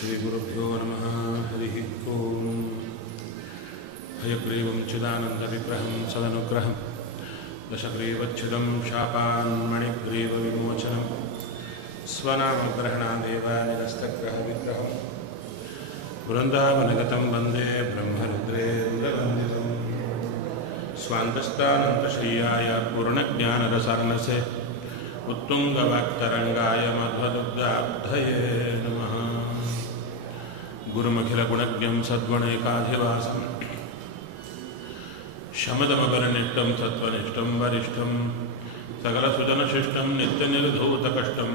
श्रीगुरुभ्यो नमः। हरिः ओम्। हयग्रीवं चिदानन्दविग्रहं सदनुग्रहं दशग्रीवच्छिदं शापान्मणिग्रीवविमोचनं स्वनामग्रहणादेव निरस्तग्रहविग्रहं वृन्दावनगतं वन्दे ब्रह्मरुद्रेन्द्रवन्दितं स्वान्तस्थानन्तशय्याय पूर्णज्ञानरसार्णसे उत्तुङ्गवाक्तरङ्गाय मध्वदुग्धाब्धये नमः। गुरुमखिलगुणज्ञं सद्गुणैकाधिवासं शमदमबलनिष्ठं सत्त्वनिष्ठं वरिष्ठं सकलसुजनशिष्टं नित्यनिर्धूतकष्टं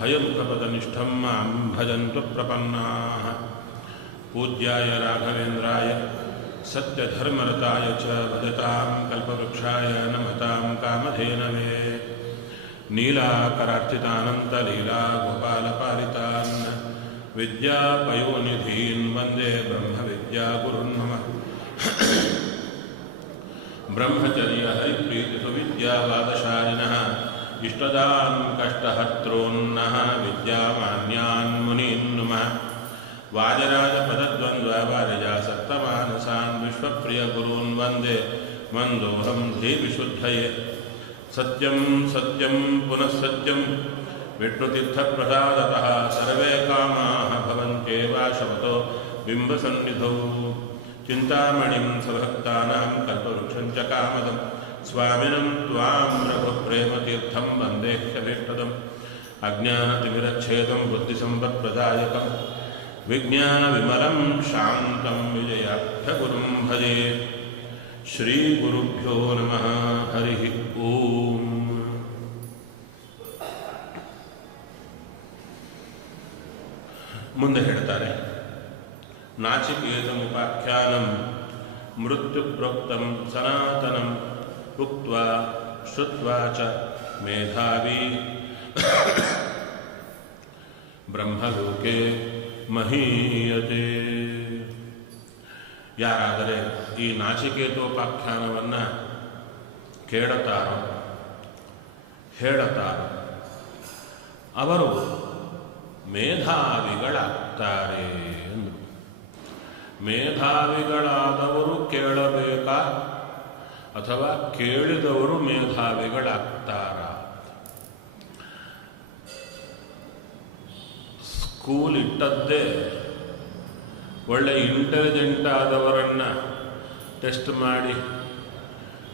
हयमुखपदनिष्ठं मां भजन्तु प्रपन्नाः। पूज्याय राघवेन्द्राय सत्यधर्मरताय च भजतां कल्पवृक्षाय नमतां कामधेनवे। नीलाकरार्चितानन्तलीला गोपालपालितान् विद्यापयोनिधीन् वन्दे ब्रह्मविद्यागुरुन् मम। ब्रह्मचर्य हरिप्रीतिसुविद्यावादशालिनः इष्टदान् कष्टहर्तॄन्नः विद्यामान्यान् मुनीन् नुमः। वाजराजपदद्वन्द्ववारिजासक्तमानसान् विश्वप्रियगुरून् वन्दे मन्दोऽहं धीविशुद्धये। सत्यं सत्यं पुनः सत्यं विष्णुतीर्थप्रसादतः सर्वे कामाः भवन्त्येव शपथो बिम्बसन्निधौ। चिन्तामणिं सभक्तानां कल्पवृक्षं च कामदं स्वामिनं त्वां रघुप्रेमतीर्थं वन्देह्यभीष्टदम्। अज्ञानतिमिरच्छेदं बुद्धिसम्पत्प्रदायकं विज्ञानविमलं शान्तं विजयाख्यगुरुं भजे। श्रीगुरुभ्यो नमः। हरिः ओम्। ಮುಂದೆ ಹೇಳ್ತಾರೆ, ನಾಚಿಕೇತಮುಪಾಖ್ಯಾನಂ ಮೃತ್ಯುಪ್ರೋಕ್ತಂ ಸನಾತನಂ ಉಕ್ತ್ವಾ ಶ್ರುತ್ವಾ ಚ ಮೇಧಾವಿ ಬ್ರಹ್ಮಲೋಕೆ ಮಹೀಯತೆ. ಯಾರಾದರೆ ಈ ನಾಚಿಕೇತೋಪಾಖ್ಯಾನವನ್ನು ಕೇಳುತ್ತಾರೋ ಹೇಳುತ್ತಾರೋ ಅವರು ಮೇಧಾವಿಗಳಾಗ್ತಾರೆ ಎಂದು. ಮೇಧಾವಿಗಳಾದವರು ಕೇಳಬೇಕಾ ಅಥವಾ ಕೇಳಿದವರು ಮೇಧಾವಿಗಳಾಗ್ತಾರ? ಸ್ಕೂಲ್ ಇಟ್ಟದ್ದೇ ಒಳ್ಳೆ ಇಂಟೆಲಿಜೆಂಟ್ ಆದವರನ್ನು ಟೆಸ್ಟ್ ಮಾಡಿ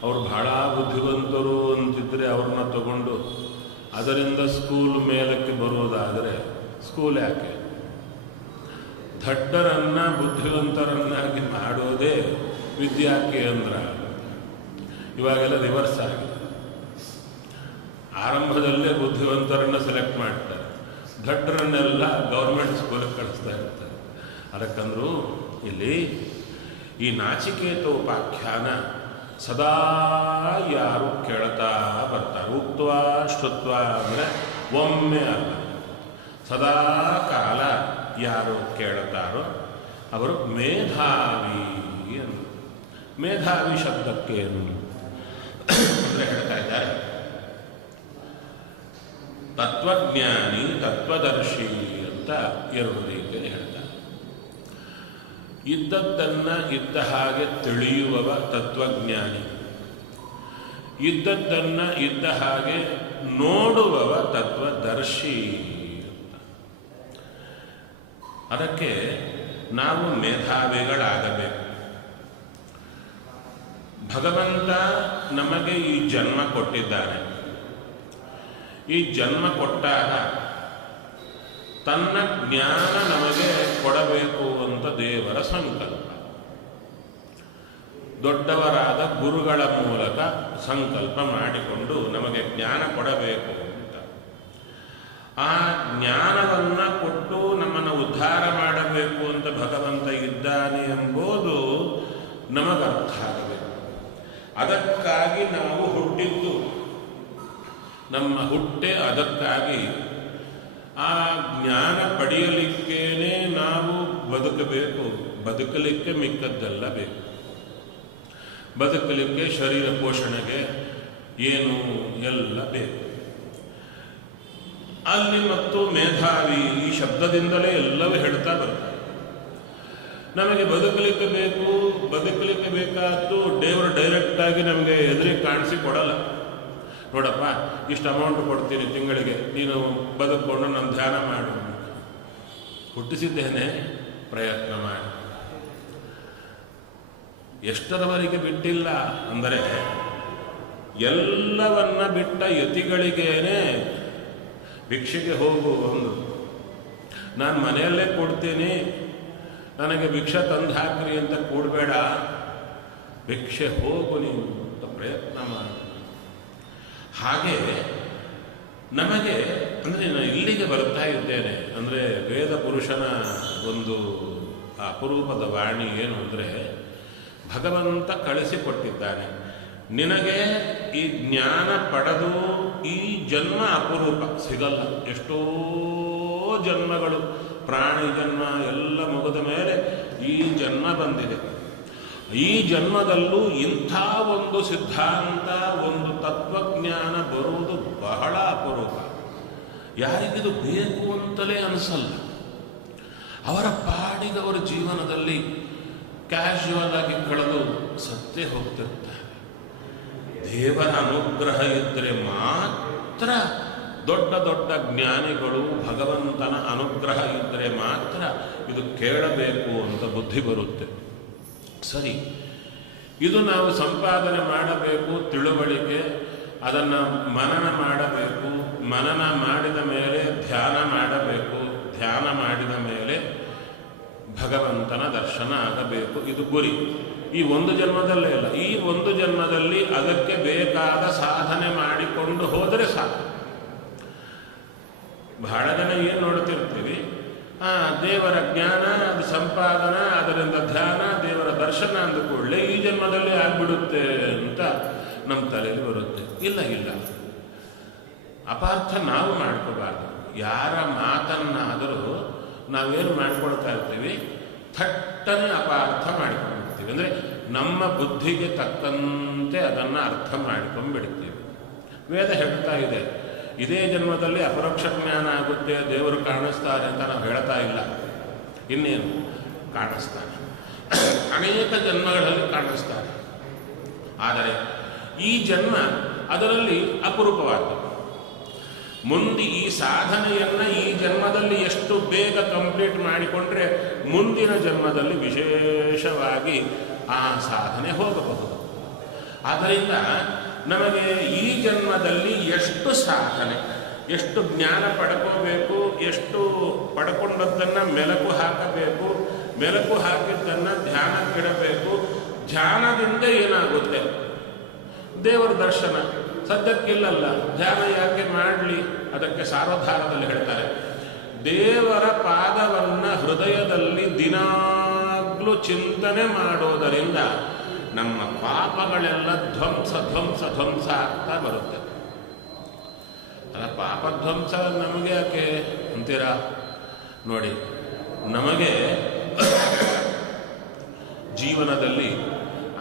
ಅವರು ಬಹಳ ಬುದ್ಧಿವಂತರು ಅಂತಿದ್ದರೆ ಅವ್ರನ್ನ ತಗೊಂಡು ಅದರಿಂದ ಸ್ಕೂಲ್ ಮೇಲಕ್ಕೆ ಬರುವುದಾದರೆ ಸ್ಕೂಲ್ ಯಾಕೆ? ದಡ್ಡರನ್ನು ಬುದ್ಧಿವಂತರನ್ನಾಗಿ ಮಾಡೋದೇ ವಿದ್ಯಾ ಕೇಂದ್ರ. ಇವಾಗೆಲ್ಲ ರಿವರ್ಸ್ ಆಗಿದೆ. ಆರಂಭದಲ್ಲೇ ಬುದ್ಧಿವಂತರನ್ನು ಸೆಲೆಕ್ಟ್ ಮಾಡ್ತಾರೆ, ದಡ್ಡರನ್ನೆಲ್ಲ ಗೌರ್ಮೆಂಟ್ ಸ್ಕೂಲಿಗೆ ಕಳಿಸ್ತಾ ಇರ್ತಾರೆ. ಅದಕ್ಕಂದ್ರು ಇಲ್ಲಿ ಈ ನಾಚಿಕೇತೋಪಾಖ್ಯಾನ ಸದಾ ಯಾರು ಕೇಳ್ತಾ ಬರ್ತಾರೆ. ಉಕ್ತ್ವ ಶ್ರುತ್ವ ಅಂದರೆ ಒಮ್ಮೆ ಅಲ್ಲ, ಸದಾ ಕಾಲ ಯಾರು ಕೇಳುತ್ತಾರೋ ಅವರು ಮೇಧಾವಿ ಎಂದು. ಮೇಧಾವಿ ಶಬ್ದಕ್ಕೇನು ಅಂದರೆ ಹೇಳ್ತಾ ಇದ್ದಾರೆ, ತತ್ವಜ್ಞಾನಿ ತತ್ವದರ್ಶಿ ಅಂತ ಎರಡು ರೀತಿಯಲ್ಲಿ ಹೇಳ್ತಾರೆ. ಇದ್ದದ್ದನ್ನು ಇದ್ದ ಹಾಗೆ ತಿಳಿಯುವವ ತತ್ವಜ್ಞಾನಿ, ಇದ್ದದ್ದನ್ನು ಇದ್ದ ಹಾಗೆ ನೋಡುವವ ತತ್ವದರ್ಶಿ ಅಂತ. ಅದಕ್ಕೆ ನಾವು ಮೇಧಾವಿಗಳಾಗಬೇಕು. ಭಗವಂತ ನಮಗೆ ಈ ಜನ್ಮ ಕೊಟ್ಟಿದ್ದಾನೆ. ಈ ಜನ್ಮ ಕೊಟ್ಟಾಗ ತನ್ನ ಜ್ಞಾನ ನಮಗೆ ಕೊಡಬೇಕು ಅಂತ ದೇವರ ಸಂಕಲ್ಪ. ದೊಡ್ಡವರಾದ ಗುರುಗಳ ಮೂಲಕ ಸಂಕಲ್ಪ ಮಾಡಿಕೊಂಡು ನಮಗೆ ಜ್ಞಾನ ಕೊಡಬೇಕು ಅಂತ. ಆ ಜ್ಞಾನವನ್ನು ಕೊಟ್ಟು ನಮ್ಮನ್ನು ಉದ್ಧಾರ ಮಾಡಬೇಕು ಅಂತ ಭಗವಂತ ಇದ್ದಾನೆ ಎಂಬುದು ನಮಗರ್ಥ ಆಗಬೇಕು. ಅದಕ್ಕಾಗಿ ನಾವು ಹುಟ್ಟಿದ್ದು, ನಮ್ಮ ಹುಟ್ಟೆ ಅದಕ್ಕಾಗಿ. ಆ ಜ್ಞಾನ ಪಡೆಯಲಿಕ್ಕೇನೆ ನಾವು ಬದುಕಬೇಕು. ಬದುಕಲಿಕ್ಕೆ ಮಿಕ್ಕದ್ದೆಲ್ಲ ಬೇಕು. ಬದುಕಲಿಕ್ಕೆ ಶರೀರ ಪೋಷಣೆಗೆ ಏನು ಎಲ್ಲ ಬೇಕು. ಅಲ್ಲಿ ಮತ್ತು ಮೇಧಾವಿ ಈ ಶಬ್ದದಿಂದಲೇ ಎಲ್ಲವೂ ಹೇಳ್ತಾ ಬರ್ತಾರೆ. ನಮಗೆ ಬದುಕಲಿಕ್ಕೆ ಬೇಕು, ಬದುಕಲಿಕ್ಕೆ ಬೇಕಾದ್ದು ದೇವರು ಡೈರೆಕ್ಟ್ ಆಗಿ ನಮಗೆ ಎದುರಿಗೆ ಕಾಣಿಸಿ ಕೊಡಲ್ಲ. ನೋಡಪ್ಪ ಇಷ್ಟು ಅಮೌಂಟ್ ಕೊಡ್ತೀನಿ ತಿಂಗಳಿಗೆ, ನೀನು ಬದುಕೊಂಡು ನನ್ನ ಧ್ಯಾನ ಮಾಡು. ಹುಟ್ಟಿಸಿದ್ದೇನೆ, ಪ್ರಯತ್ನ ಮಾಡಿ. ಎಷ್ಟರವರೆಗೆ ಬಿಟ್ಟಿಲ್ಲ ಅಂದರೆ ಎಲ್ಲವನ್ನ ಬಿಟ್ಟ ಯತಿಗಳಿಗೇನೆ ಭಿಕ್ಷೆಗೆ ಹೋಗು ಅಂದರು. ನಾನು ಮನೆಯಲ್ಲೇ ಕೊಡ್ತೀನಿ, ನನಗೆ ಭಿಕ್ಷೆ ತಂದು ಹಾಕ್ರಿ ಅಂತ ಕೂಡಬೇಡ, ಭಿಕ್ಷೆ ಹೋಗು ನೀವು ಅಂತ ಪ್ರಯತ್ನ ಮಾಡಿ. ಹಾಗೆ ನಮಗೆ ಅಂದರೆ ನಾನು ಇಲ್ಲಿಗೆ ಬರ್ತಾ ಇದ್ದೇನೆ ಅಂದರೆ ವೇದ ಪುರುಷನ ಒಂದು ಅಪರೂಪದ ವಾಣಿ ಏನು ಅಂದರೆ ಭಗವಂತ ಕಳಿಸಿಕೊಟ್ಟಿದ್ದಾನೆ. ನಿನಗೆ ಈ ಜ್ಞಾನ ಪಡೆದು ಈ ಜನ್ಮ ಅಪರೂಪ ಸಿಗಲ್ಲ. ಎಷ್ಟೋ ಜನ್ಮಗಳು, ಪ್ರಾಣಿ ಜನ್ಮ ಎಲ್ಲ ಮುಗಿದ ಮೇಲೆ ಈ ಜನ್ಮ ಬಂದಿದೆ. ಈ ಜನ್ಮದಲ್ಲೂ ಇಂಥ ಒಂದು ಸಿದ್ಧಾಂತ, ಒಂದು ತತ್ವಜ್ಞಾನ ಬರುವುದು ಬಹಳ ಅಪರೂಪ. ಯಾರಿಗಿದು ಬೇಕು ಅಂತಲೇ ಅನಿಸಲ್ಲ. ಅವರ ಪಾಡಿಗೆ ಅವರ ಜೀವನದಲ್ಲಿ ಕ್ಯಾಶುವಲ್ ಆಗಿ ಕಳೆದು ಸತ್ತೇ ಹೋಗ್ತಿರ್ತಾರೆ. ದೇವರ ಅನುಗ್ರಹ ಇದ್ದರೆ ಮಾತ್ರ, ದೊಡ್ಡ ದೊಡ್ಡ ಜ್ಞಾನಿಗಳು ಭಗವಂತನ ಅನುಗ್ರಹ ಇದ್ದರೆ ಮಾತ್ರ ಇದು ಕೇಳಬೇಕು ಅಂತ ಬುದ್ಧಿ ಬರುತ್ತೆ. ಸರಿ, ಇದು ನಾವು ಸಂಪಾದನೆ ಮಾಡಬೇಕು, ತಿಳುವಳಿಕೆ, ಅದನ್ನು ಮನನ ಮಾಡಬೇಕು, ಮನನ ಮಾಡಿದ ಮೇಲೆ ಧ್ಯಾನ ಮಾಡಬೇಕು, ಧ್ಯಾನ ಮಾಡಿದ ಮೇಲೆ ಭಗವಂತನ ದರ್ಶನ ಆಗಬೇಕು. ಇದು ಗುರಿ. ಈ ಒಂದು ಜನ್ಮದಲ್ಲೇ ಇಲ್ಲ, ಈ ಒಂದು ಜನ್ಮದಲ್ಲಿ ಅದಕ್ಕೆ ಬೇಕಾದ ಸಾಧನೆ ಮಾಡಿಕೊಂಡು ಹೋದರೆ ಸಾಕು. ಬಹಳ ಜನ ಏನು ನೋಡ್ತಿರ್ತೀವಿ, ದೇವರ ಜ್ಞಾನ, ಅದು ಸಂಪಾದನ, ಅದರಿಂದ ಧ್ಯಾನ, ದೇವರ ದರ್ಶನ ಅಂದ ಕೂಡಲೇ ಈ ಜನ್ಮದಲ್ಲಿ ಆಗ್ಬಿಡುತ್ತೆ ಅಂತ ನಮ್ಮ ತಲೆಯಲ್ಲಿ ಬರುತ್ತೆ. ಇಲ್ಲ ಇಲ್ಲ, ಅಪಾರ್ಥ ನಾವು ಮಾಡ್ಕೋಬಾರ್ದು. ಯಾರ ಮಾತನ್ನಾದರೂ ನಾವೇನು ಮಾಡ್ಕೊಳ್ತಾ ಇರ್ತೀವಿ, ಥಟ್ಟನೆ ಅಪಾರ್ಥ ಮಾಡಿಕೊಂಡ್ಬಿಡ್ತೀವಿ. ಅಂದರೆ ನಮ್ಮ ಬುದ್ಧಿಗೆ ತಕ್ಕಂತೆ ಅದನ್ನು ಅರ್ಥ ಮಾಡಿಕೊಂಡ್ಬಿಡ್ತೀವಿ. ವೇದ ಹೇಳ್ತಾ ಇದೆ, ಇದೇ ಜನ್ಮದಲ್ಲಿ ಅಪರೋಕ್ಷ ಜ್ಞಾನ ಆಗುತ್ತೆ, ದೇವರು ಕಾಣಿಸ್ತಾರೆ ಅಂತ ನಾವು ಹೇಳ್ತಾ ಇಲ್ಲ. ಇನ್ನೇನು ಕಾಣಿಸ್ತಾನೆ, ಅನೇಕ ಜನ್ಮಗಳಲ್ಲಿ ಕಾಣಿಸ್ತಾರೆ. ಆದರೆ ಈ ಜನ್ಮ ಅದರಲ್ಲಿ ಅಪರೂಪವಾದ್ದು. ಮುಂದೆ ಈ ಸಾಧನೆಯನ್ನು ಈ ಜನ್ಮದಲ್ಲಿ ಎಷ್ಟು ಬೇಗ ಕಂಪ್ಲೀಟ್ ಮಾಡಿಕೊಂಡ್ರೆ ಮುಂದಿನ ಜನ್ಮದಲ್ಲಿ ವಿಶೇಷವಾಗಿ ಆ ಸಾಧನೆ ಹೋಗಬಹುದು. ಆದ್ದರಿಂದ ನಮಗೆ ಈ ಜನ್ಮದಲ್ಲಿ ಎಷ್ಟು ಸಾಧನೆ, ಎಷ್ಟು ಜ್ಞಾನ ಪಡ್ಕೋಬೇಕು, ಎಷ್ಟು ಪಡ್ಕೊಂಡದ್ದನ್ನು ಮೆಲುಕು ಹಾಕಬೇಕು, ಮೆಲುಕು ಹಾಕಿದ್ದನ್ನು ಧ್ಯಾನಕ್ಕಿಡಬೇಕು. ಧ್ಯಾನದಿಂದ ಏನಾಗುತ್ತೆ? ದೇವರ ದರ್ಶನ. ಸದ್ಯಕ್ಕಿಲ್ಲಲ್ಲ, ಧ್ಯಾನ ಯಾಕೆ ಮಾಡಲಿ? ಅದಕ್ಕೆ ಸಾರೋದ್ಧಾರದಲ್ಲಿ ಹೇಳ್ತಾರೆ, ದೇವರ ಪಾದವನ್ನು ಹೃದಯದಲ್ಲಿ ದಿನಾಗ್ಲೂ ಚಿಂತನೆ ಮಾಡೋದರಿಂದ ನಮ್ಮ ಪಾಪಗಳೆಲ್ಲ ಧ್ವಂಸ ಧ್ವಂಸ ಧ್ವಂಸ ಆಗ್ತಾ ಬರುತ್ತೆ. ಅಲ್ಲ, ಪಾಪಧ್ವಂಸ ನಮಗೆ ಯಾಕೆ ಅಂತೀರಾ? ನೋಡಿ, ನಮಗೆ ಜೀವನದಲ್ಲಿ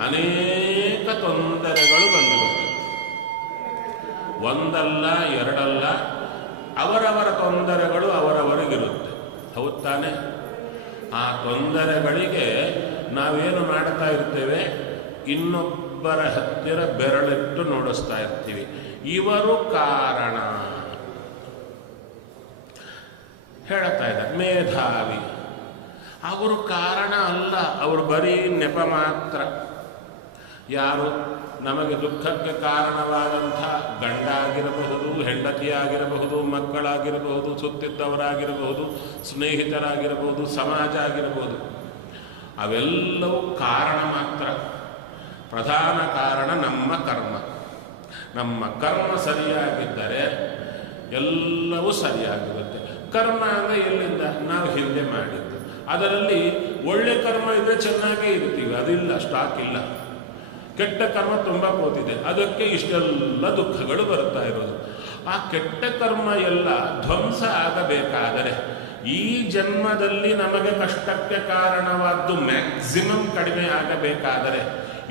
ಅನೇಕ ತೊಂದರೆಗಳು ಬಂದಿರುತ್ತೆ. ಒಂದಲ್ಲ ಎರಡಲ್ಲ, ಅವರವರ ತೊಂದರೆಗಳು ಅವರವರಿಗಿರುತ್ತೆ. ಹೌದು ತಾನೆ? ಆ ತೊಂದರೆಗಳಿಗೆ ನಾವೇನು ಮಾಡ್ತಾ ಇರ್ತೇವೆ? ಇನ್ನೊಬ್ಬರ ಹತ್ತಿರ ಬೆರಳಿಟ್ಟು ನೋಡಿಸ್ತಾ ಇರ್ತೀವಿ. ಇವರು ಕಾರಣ ಹೇಳ್ತಾ ಇದ್ದಾರೆ. ಮೇಧಾವಿ ಅವರು ಕಾರಣ ಅಲ್ಲ, ಅವರು ಬರೀ ನೆಪ ಮಾತ್ರ. ಯಾರು? ನಮಗೆ ದುಃಖಕ್ಕೆ ಕಾರಣವಾದಂಥ ಗಂಡ ಆಗಿರಬಹುದು, ಹೆಂಡತಿಯಾಗಿರಬಹುದು, ಮಕ್ಕಳಾಗಿರಬಹುದು, ಸುತ್ತಿದ್ದವರಾಗಿರಬಹುದು, ಸ್ನೇಹಿತರಾಗಿರಬಹುದು, ಸಮಾಜ ಆಗಿರಬಹುದು. ಅವೆಲ್ಲವೂ ಕಾರಣ ಮಾತ್ರ. ಪ್ರಧಾನ ಕಾರಣ ನಮ್ಮ ಕರ್ಮ. ನಮ್ಮ ಕರ್ಮ ಸರಿಯಾಗಿದ್ದರೆ ಎಲ್ಲವೂ ಸರಿಯಾಗಿರುತ್ತೆ. ಕರ್ಮ ಅಂದರೆ ಎಲ್ಲಿಂದ? ನಾವು ಹಿಂದೆ ಮಾಡಿದ್ದು. ಅದರಲ್ಲಿ ಒಳ್ಳೆ ಕರ್ಮ ಇದ್ದರೆ ಚೆನ್ನಾಗೇ ಇರ್ತೀವಿ, ಅದಿಲ್ಲ, ಸ್ಟಾಕ್ ಇಲ್ಲ. ಕೆಟ್ಟ ಕರ್ಮ ತುಂಬ ಕೂತಿದೆ, ಅದಕ್ಕೆ ಇಷ್ಟೆಲ್ಲ ದುಃಖಗಳು ಬರ್ತಾ ಇರೋದು. ಆ ಕೆಟ್ಟ ಕರ್ಮ ಎಲ್ಲ ಧ್ವಂಸ ಆಗಬೇಕಾದರೆ ಈ ಜನ್ಮದಲ್ಲಿ ನಮಗೆ ಕಷ್ಟಕ್ಕೆ ಕಾರಣವಾದ್ದು ಮ್ಯಾಕ್ಸಿಮಮ್ ಕಡಿಮೆ ಆಗಬೇಕಾದರೆ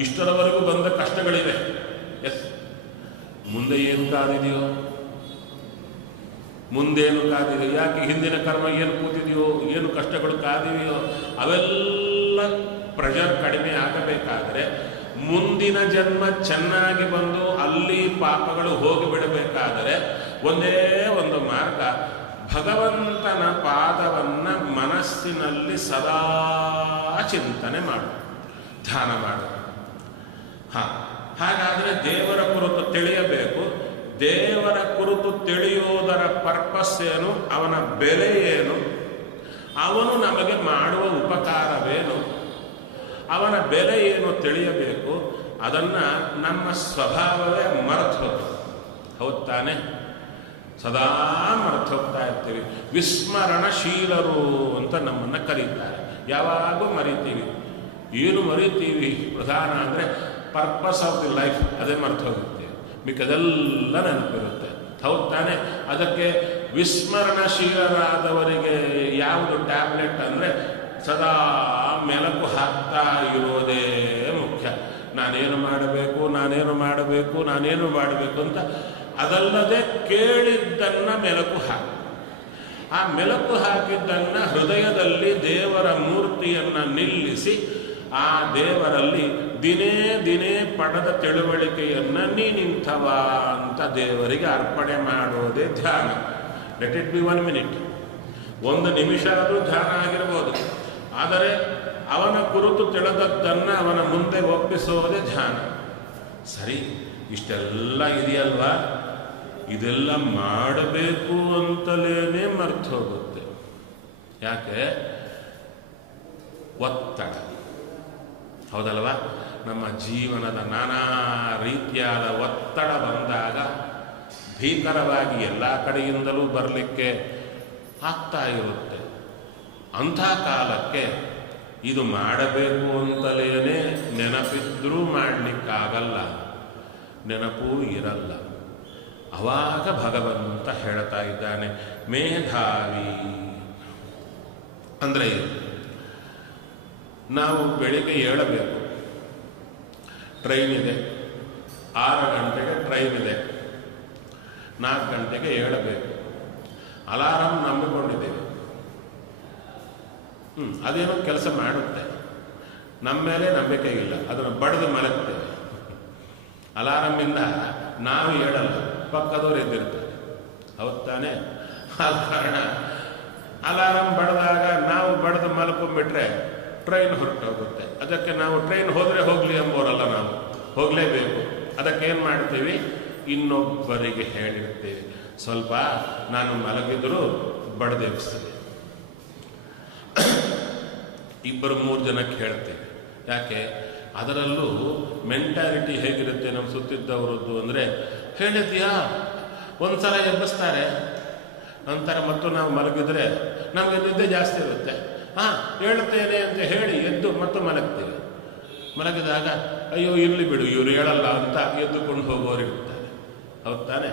ಇಷ್ಟರವರೆಗೂ ಬಂದ ಕಷ್ಟಗಳಿವೆ. ಎಸ್, ಮುಂದೆ ಏನು ಕಾದಿದೆಯೋ ಮುಂದೇನು ಕಾದಿದೆ, ಯಾಕೆ ಹಿಂದಿನ ಕರ್ಮ ಏನು ಕೂತಿದೆಯೋ, ಏನು ಕಷ್ಟಗಳು ಕಾದಿವೆಯೋ ಅವೆಲ್ಲ ಪ್ರೆಷರ್ ಕಡಿಮೆ ಆಗಬೇಕಾದರೆ ಮುಂದಿನ ಜನ್ಮ ಚೆನ್ನಾಗಿ ಬಂದು ಅಲ್ಲಿ ಪಾಪಗಳು ಹೋಗಿಬಿಡಬೇಕಾದರೆ ಒಂದೇ ಒಂದು ಮಾರ್ಗ, ಭಗವಂತನ ಪಾದವನ್ನು ಮನಸ್ಸಿನಲ್ಲಿ ಸದಾ ಚಿಂತನೆ ಮಾಡು, ಧ್ಯಾನ ಮಾಡು. ಹಾಗಾದರೆ ದೇವರ ಕುರಿತು ತಿಳಿಯಬೇಕು. ದೇವರ ಕುರಿತು ತಿಳಿಯುವುದರ ಪರ್ಪಸ್ ಏನು, ಅವನ ಬೆಲೆ ಏನು, ಅವನು ನಮಗೆ ಮಾಡುವ ಉಪಕಾರವೇನು, ಅವನ ಬೆಲೆ ಏನು ತಿಳಿಯಬೇಕು. ಅದನ್ನು ನಮ್ಮ ಸ್ವಭಾವವೇ ಮರೆತು ಹೋಗ್ತದೆ. ಹೌದು ತಾನೆ? ಸದಾ ಮರೆತು ಹೋಗ್ತಾ ಇರ್ತೀವಿ. ವಿಸ್ಮರಣಶೀಲರು ಅಂತ ನಮ್ಮನ್ನು ಕರೀತಾರೆ. ಯಾವಾಗೂ ಮರಿತೀವಿ. ಏನು ಮರಿತೀವಿ? ಪ್ರಧಾನ ಅಂದರೆ ಪರ್ಪಸ್ ಆಫ್ ದಿ ಲೈಫ್, ಅದೇ ಮರೆತು ಹೋಗುತ್ತೆ. ಮಿಕ್ಕದೆಲ್ಲ ನೆನಪಿರುತ್ತೆ. ಹೌದು ತಾನೆ? ಅದಕ್ಕೆ ವಿಸ್ಮರಣಶೀಲರಾದವರಿಗೆ ಯಾವುದು ಟ್ಯಾಬ್ಲೆಟ್ ಅಂದರೆ ಸದಾ ಮೆಲುಕು ಹಾಕ್ತಾ ಇರೋದೇ ಮುಖ್ಯ. ನಾನೇನು ಮಾಡಬೇಕು, ನಾನೇನು ಮಾಡಬೇಕು, ನಾನೇನು ಮಾಡಬೇಕು ಅಂತ. ಅದಲ್ಲದೆ ಕೇಳಿದ್ದನ್ನು ಮೆಲುಕು ಹಾಕಿ, ಆ ಮೆಲುಕು ಹಾಕಿದ್ದನ್ನು ಹೃದಯದಲ್ಲಿ ದೇವರ ಮೂರ್ತಿಯನ್ನು ನಿಲ್ಲಿಸಿ ಆ ದೇವರಲ್ಲಿ ದಿನೇ ದಿನೇ ಪಡೆದ ತಿಳುವಳಿಕೆಯನ್ನು ನೀನಿಂಥವ ಅಂತ ದೇವರಿಗೆ ಅರ್ಪಣೆ ಮಾಡೋದೇ ಧ್ಯಾನ. ಲೆಟ್ ಇಟ್ ಬಿ 1 minute, 1 ನಿಮಿಷ ಆದರೂ ಧ್ಯಾನ ಆಗಿರ್ಬೋದು. ಆದರೆ ಅವನ ಕುರಿತು ತಿಳಿದದ್ದನ್ನು ಅವನ ಮುಂದೆ ಒಪ್ಪಿಸೋದೇ ಧ್ಯಾನ. ಸರಿ, ಇಷ್ಟೆಲ್ಲ ಇದೆಯಲ್ವಾ, ಇದೆಲ್ಲ ಮಾಡಬೇಕು ಅಂತಲೇ ಮರ್ತು ಹೋಗುತ್ತೆ. ಯಾಕೆ? ಒತ್ತಡ. ಹೌದಲ್ವಾ? ನಮ್ಮ ಜೀವನದ ನಾನಾ ರೀತಿಯಾದ ಒತ್ತಡ ಬಂದಾಗ ಭೀಕರವಾಗಿ ಎಲ್ಲ ಕಡೆಯಿಂದಲೂ ಬರಲಿಕ್ಕೆ ಆಗ್ತಾ ಇರುತ್ತೆ. ಅಂಥ ಕಾಲಕ್ಕೆ ಇದು ಮಾಡಬೇಕು ಅಂತಲೇ ನೆನಪಿದ್ರೂ ಮಾಡಲಿಕ್ಕಾಗಲ್ಲ, ನೆನಪೂ ಇರಲ್ಲ. ಅವಾಗ ಭಗವಂತ ಹೇಳ್ತಾ ಇದ್ದಾನೆ, ಮೇಧಾವಿ ಅಂದರೆ ನಾವು ಬೆಳಿಗ್ಗೆ ಏಳಬೇಕು. ಟ್ರೈನ್ ಇದೆ, 6 ಗಂಟೆಗೆ ಟ್ರೈನ್ ಇದೆ, 4 ಗಂಟೆಗೆ ಏಳಬೇಕು. ಅಲಾರಾಮ್ ನಂಬಿಕೊಂಡಿದ್ದೇವೆ, ಅದೇನೋ ಕೆಲಸ ಮಾಡುತ್ತೆ. ನಮ್ಮ ಮೇಲೆ ನಂಬಿಕೆ ಇಲ್ಲ, ಅದನ್ನು ಬಡಿದು ಮಲಗ್ತೇವೆ. ಅಲಾರಾಮಿಂದ ನಾವು ಹೇಳಲ್ಲ, ಪಕ್ಕದವ್ರು ಎದ್ದಿರ್ತಾರೆ. ಹೌದು ತಾನೆ? ಆದ ಕಾರಣ ಅಲಾರಾಮ್ ಬಡಿದಾಗ ನಾವು ಬಡಿದು ಮಲ್ಕೊಂಡ್ಬಿಟ್ರೆ ಟ್ರೈನ್ ಹೊರಟೋಗುತ್ತೆ. ಅದಕ್ಕೆ ನಾವು ಟ್ರೈನ್ ಹೋದರೆ ಹೋಗಲಿ ಎಂಬೋರಲ್ಲ, ನಾವು ಹೋಗಲೇಬೇಕು. ಅದಕ್ಕೇನು ಮಾಡ್ತೀವಿ? ಇನ್ನೊಬ್ಬರಿಗೆ ಹೇಳಿರ್ತೀವಿ, ಸ್ವಲ್ಪ ನಾನು ಮಲಗಿದ್ರು ಬಡ್ದೆಬ್ಸ್ತೀವಿ. 2-3 ಜನಕ್ಕೆ ಹೇಳ್ತೇವೆ. ಯಾಕೆ? ಅದರಲ್ಲೂ ಮೆಂಟಾಲಿಟಿ ಹೇಗಿರುತ್ತೆ ನಮ್ಮ ಸುತ್ತಿದ್ದವರದ್ದು ಅಂದರೆ, ಹೇಳಿದ್ಯಾ ಒಂದು ಸಲ ಎಬ್ಬಿಸ್ತಾರೆ, ನಂತರ ಮತ್ತು ನಾವು ಮಲಗಿದ್ರೆ ನಮಗೆ ನಿದ್ದೆ ಜಾಸ್ತಿ ಇರುತ್ತೆ. ಹೇಳ್ತೇನೆ ಅಂತ ಹೇಳಿ ಎದ್ದು ಮತ್ತು ಮಲಗ್ತೇವೆ. ಮಲಗಿದಾಗ ಅಯ್ಯೋ ಇರಲಿ ಬಿಡು, ಇವರು ಹೇಳಲ್ಲ ಅಂತ ಎದ್ದುಕೊಂಡು ಹೋಗೋರು ಇರ್ತಾರೆ. ಹೌದು ತಾನೆ?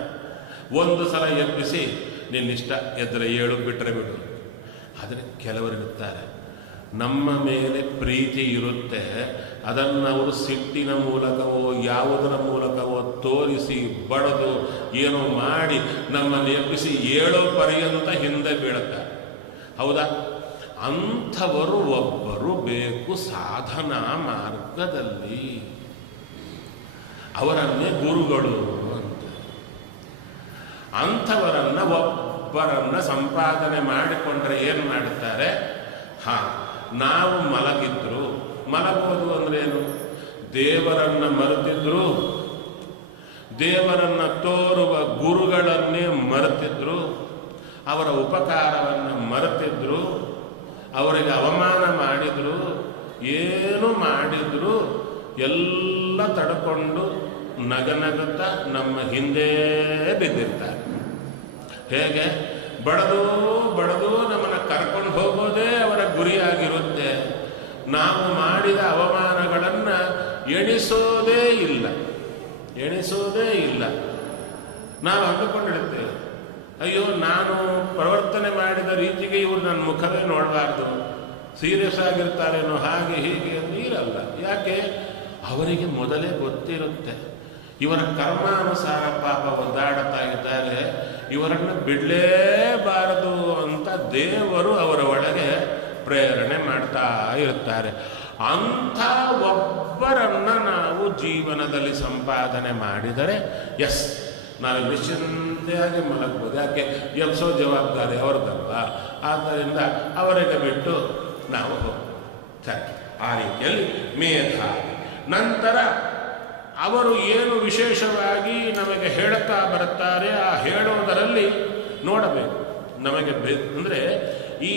ಒಂದು ಸಲ ಎಬ್ಬಿಸಿ ನಿನ್ನಿಷ್ಟ, ಎದ್ದರೆ ಏಳು, ಬಿಟ್ಟರೆ ಬಿಡು. ಆದರೆ ಕೆಲವರಿರುತ್ತಾರೆ, ನಮ್ಮ ಮೇಲೆ ಪ್ರೀತಿ ಇರುತ್ತೆ, ಅದನ್ನು ಅವರು ಸಿಟ್ಟಿನ ಮೂಲಕವೋ ಯಾವುದರ ಮೂಲಕವೋ ತೋರಿಸಿ ಬಡದು ಏನೋ ಮಾಡಿ ನಮ್ಮನ್ನು ಎಬ್ಬಿಸಿ ಏಳೋ ಪರ್ಯಂತ ಹಿಂದೆ ಬೀಳುತ್ತಾರೆ. ಹೌದಾ? ಅಂಥವರು ಒಬ್ಬರು ಬೇಕು ಸಾಧನಾ ಮಾರ್ಗದಲ್ಲಿ. ಅವರನ್ನೇ ಗುರುಗಳು ಅಂತ. ಅಂಥವರನ್ನು ಒಬ್ಬರನ್ನು ಸಂಪಾದನೆ ಮಾಡಿಕೊಂಡ್ರೆ ಏನು ಮಾಡುತ್ತಾರೆ? ನಾವು ಮಲಗಿದ್ರು, ಮಲಗೋದು ಅಂದ್ರೇನು? ದೇವರನ್ನು ಮರೆತಿದ್ರು, ದೇವರನ್ನು ತೋರುವ ಗುರುಗಳನ್ನೇ ಮರೆತಿದ್ರು, ಅವರ ಉಪಕಾರವನ್ನು ಮರೆತಿದ್ರು, ಅವರಿಗೆ ಅವಮಾನ ಮಾಡಿದ್ರು, ಏನು ಮಾಡಿದ್ರು ಎಲ್ಲ ತಡ್ಕೊಂಡು ನಗನಗುತ್ತ ನಮ್ಮ ಹಿಂದೆ ಬಿದ್ದಿರ್ತಾರೆ. ಹೇಗೆ? ಬಡದು ಬಡದು ನಮ್ಮನ್ನು ಕರ್ಕೊಂಡು ಹೋಗೋದೇ ಅವರ ಗುರಿಯಾಗಿರುತ್ತೆ. ನಾವು ಮಾಡಿದ ಅವಮಾನಗಳನ್ನು ಎಣಿಸೋದೇ ಇಲ್ಲ, ಎಣಿಸೋದೇ ಇಲ್ಲ. ನಾವು ಅಂದುಕೊಂಡಿರ್ತೇವೆ, ಅಯ್ಯೋ ನಾನು ಪ್ರವರ್ತನೆ ಮಾಡಿದ ರೀತಿಗೆ ಇವರು ನನ್ನ ಮುಖವೇ ನೋಡಬಾರ್ದು, ಸೀರಿಯಸ್ ಆಗಿರ್ತಾರೇನೋ, ಹಾಗೆ ಹೀಗೆ ಇರಲ್ಲ. ಯಾಕೆ? ಅವರಿಗೆ ಮೊದಲೇ ಗೊತ್ತಿರುತ್ತೆ ಇವರ ಕರ್ಮಾನುಸಾರ ಪಾಪ ಒದ್ದಾಡುತ್ತಾ ಇದ್ದಾರೆ, ಇವರನ್ನು ಬಿಡಲೇಬಾರದು ಅಂತ ದೇವರು ಅವರ ಒಳಗೆ ಪ್ರೇರಣೆ ಮಾಡ್ತಾ ಇರ್ತಾರೆ. ಅಂಥ ಒಬ್ಬರನ್ನು ನಾವು ಜೀವನದಲ್ಲಿ ಸಂಪಾದನೆ ಮಾಡಿದರೆ ಎಸ್, ನಾವು ನಿಶ್ಚಿಂತೆಯಾಗಿ ಮಲಗ್ಬೋದು. ಯಾಕೆ? ಎಬ್ಸೋ ಜವಾಬ್ದಾರಿ ಅವ್ರದ್ದಲ್ವ. ಆದ್ದರಿಂದ ಅವರಿಗೆ ಬಿಟ್ಟು ನಾವು ಹೋಗ್ತೀವಿ. ಆ ರೀತಿಯಲ್ಲಿ ಮೇಧಾವಿ. ನಂತರ ಅವರು ಏನು ವಿಶೇಷವಾಗಿ ನಮಗೆ ಹೇಳುತ್ತಾ ಬರುತ್ತಾರೆ, ಆ ಹೇಳೋದರಲ್ಲಿ ನೋಡಬೇಕು. ನಮಗೆ ಅಂದರೆ ಈ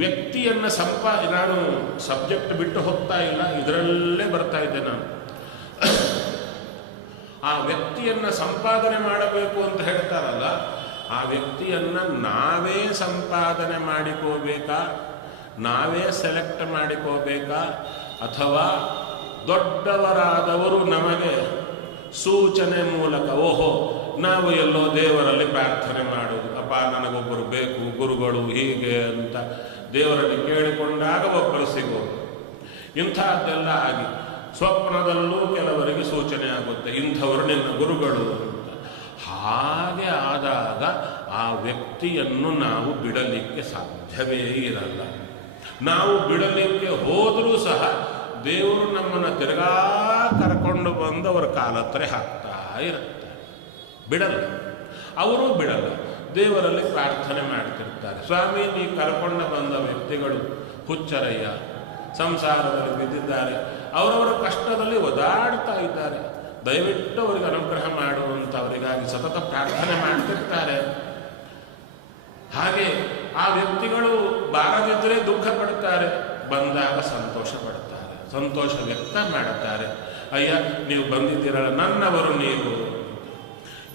ವ್ಯಕ್ತಿಯನ್ನು ನಾನು ಸಬ್ಜೆಕ್ಟ್ ಬಿಟ್ಟು ಹೋಗ್ತಾ ಇಲ್ಲ, ಇದರಲ್ಲೇ ಬರ್ತಾ ಇದ್ದೆ ನಾನು. ಆ ವ್ಯಕ್ತಿಯನ್ನು ಸಂಪಾದನೆ ಮಾಡಬೇಕು ಅಂತ ಹೇಳ್ತಾರಲ್ಲ, ಆ ವ್ಯಕ್ತಿಯನ್ನು ನಾವೇ ಸಂಪಾದನೆ ಮಾಡಿಕೋಬೇಕಾ, ನಾವೇ ಸೆಲೆಕ್ಟ್ ಮಾಡಿಕೋಬೇಕಾ, ಅಥವಾ ದೊಡ್ಡವರಾದವರು ನಮಗೆ ಸೂಚನೆ ಮೂಲಕ, ಓಹೋ ನಾವು ಎಲ್ಲೋ ದೇವರಲ್ಲಿ ಪ್ರಾರ್ಥನೆ ಮಾಡೋದು, ಅಪ್ಪ ನನಗೊಬ್ಬರು ಬೇಕು ಗುರುಗಳು ಹೀಗೆ ಅಂತ ದೇವರಲ್ಲಿ ಕೇಳಿಕೊಂಡಾಗ ಒಬ್ಬರು ಸಿಗೋದು. ಇಂಥದ್ದೆಲ್ಲ ಆಗಿ ಸ್ವಪ್ನದಲ್ಲೂ ಕೆಲವರಿಗೆ ಸೂಚನೆ ಆಗುತ್ತೆ, ಇಂಥವರು ನಿನ್ನ ಗುರುಗಳು ಅಂತ. ಹಾಗೆ ಆದಾಗ ಆ ವ್ಯಕ್ತಿಯನ್ನು ನಾವು ಬಿಡಲಿಕ್ಕೆ ಸಾಧ್ಯವೇ ಇರಲ್ಲ. ನಾವು ಬಿಡಲಿಕ್ಕೆ ಹೋದರೂ ಸಹ ದೇವರು ನಮ್ಮನ್ನು ತಿರ್ಗಾ ಕರ್ಕೊಂಡು ಬಂದು ಅವರ ಕಾಲತ್ರ ಹಾಕ್ತಾ ಇರುತ್ತೆ. ಬಿಡಲ್ಲ, ಅವರೂ ಬಿಡಲ್ಲ. ದೇವರಲ್ಲಿ ಪ್ರಾರ್ಥನೆ ಮಾಡ್ತಿರ್ತಾರೆ, ಸ್ವಾಮಿ ನೀ ಕರ್ಕೊಂಡು ಬಂದ ವ್ಯಕ್ತಿಗಳು ಹುಚ್ಚರಯ್ಯ, ಸಂಸಾರದಲ್ಲಿ ಬಿದ್ದಿದ್ದಾರೆ, ಅವರವರ ಕಷ್ಟದಲ್ಲಿ ಒದಾಡ್ತಾ ಇದ್ದಾರೆ, ದಯವಿಟ್ಟು ಅವರಿಗೆ ಅನುಗ್ರಹ ಮಾಡುವಂಥವರಿಗಾಗಿ ಸತತ ಪ್ರಾರ್ಥನೆ ಮಾಡ್ತಿರ್ತಾರೆ. ಹಾಗೆ ಆ ವ್ಯಕ್ತಿಗಳು ಬಾರದಿದ್ದರೆ ದುಃಖ ಪಡ್ತಾರೆ, ಬಂದಾಗ ಸಂತೋಷ ಪಡ್ತಾರೆ, ಸಂತೋಷ ವ್ಯಕ್ತ ಮಾಡುತ್ತಾರೆ. ಅಯ್ಯ ನೀವು ಬಂದಿದ್ದೀರಲ್ಲ, ನನ್ನವರು ನೀವು.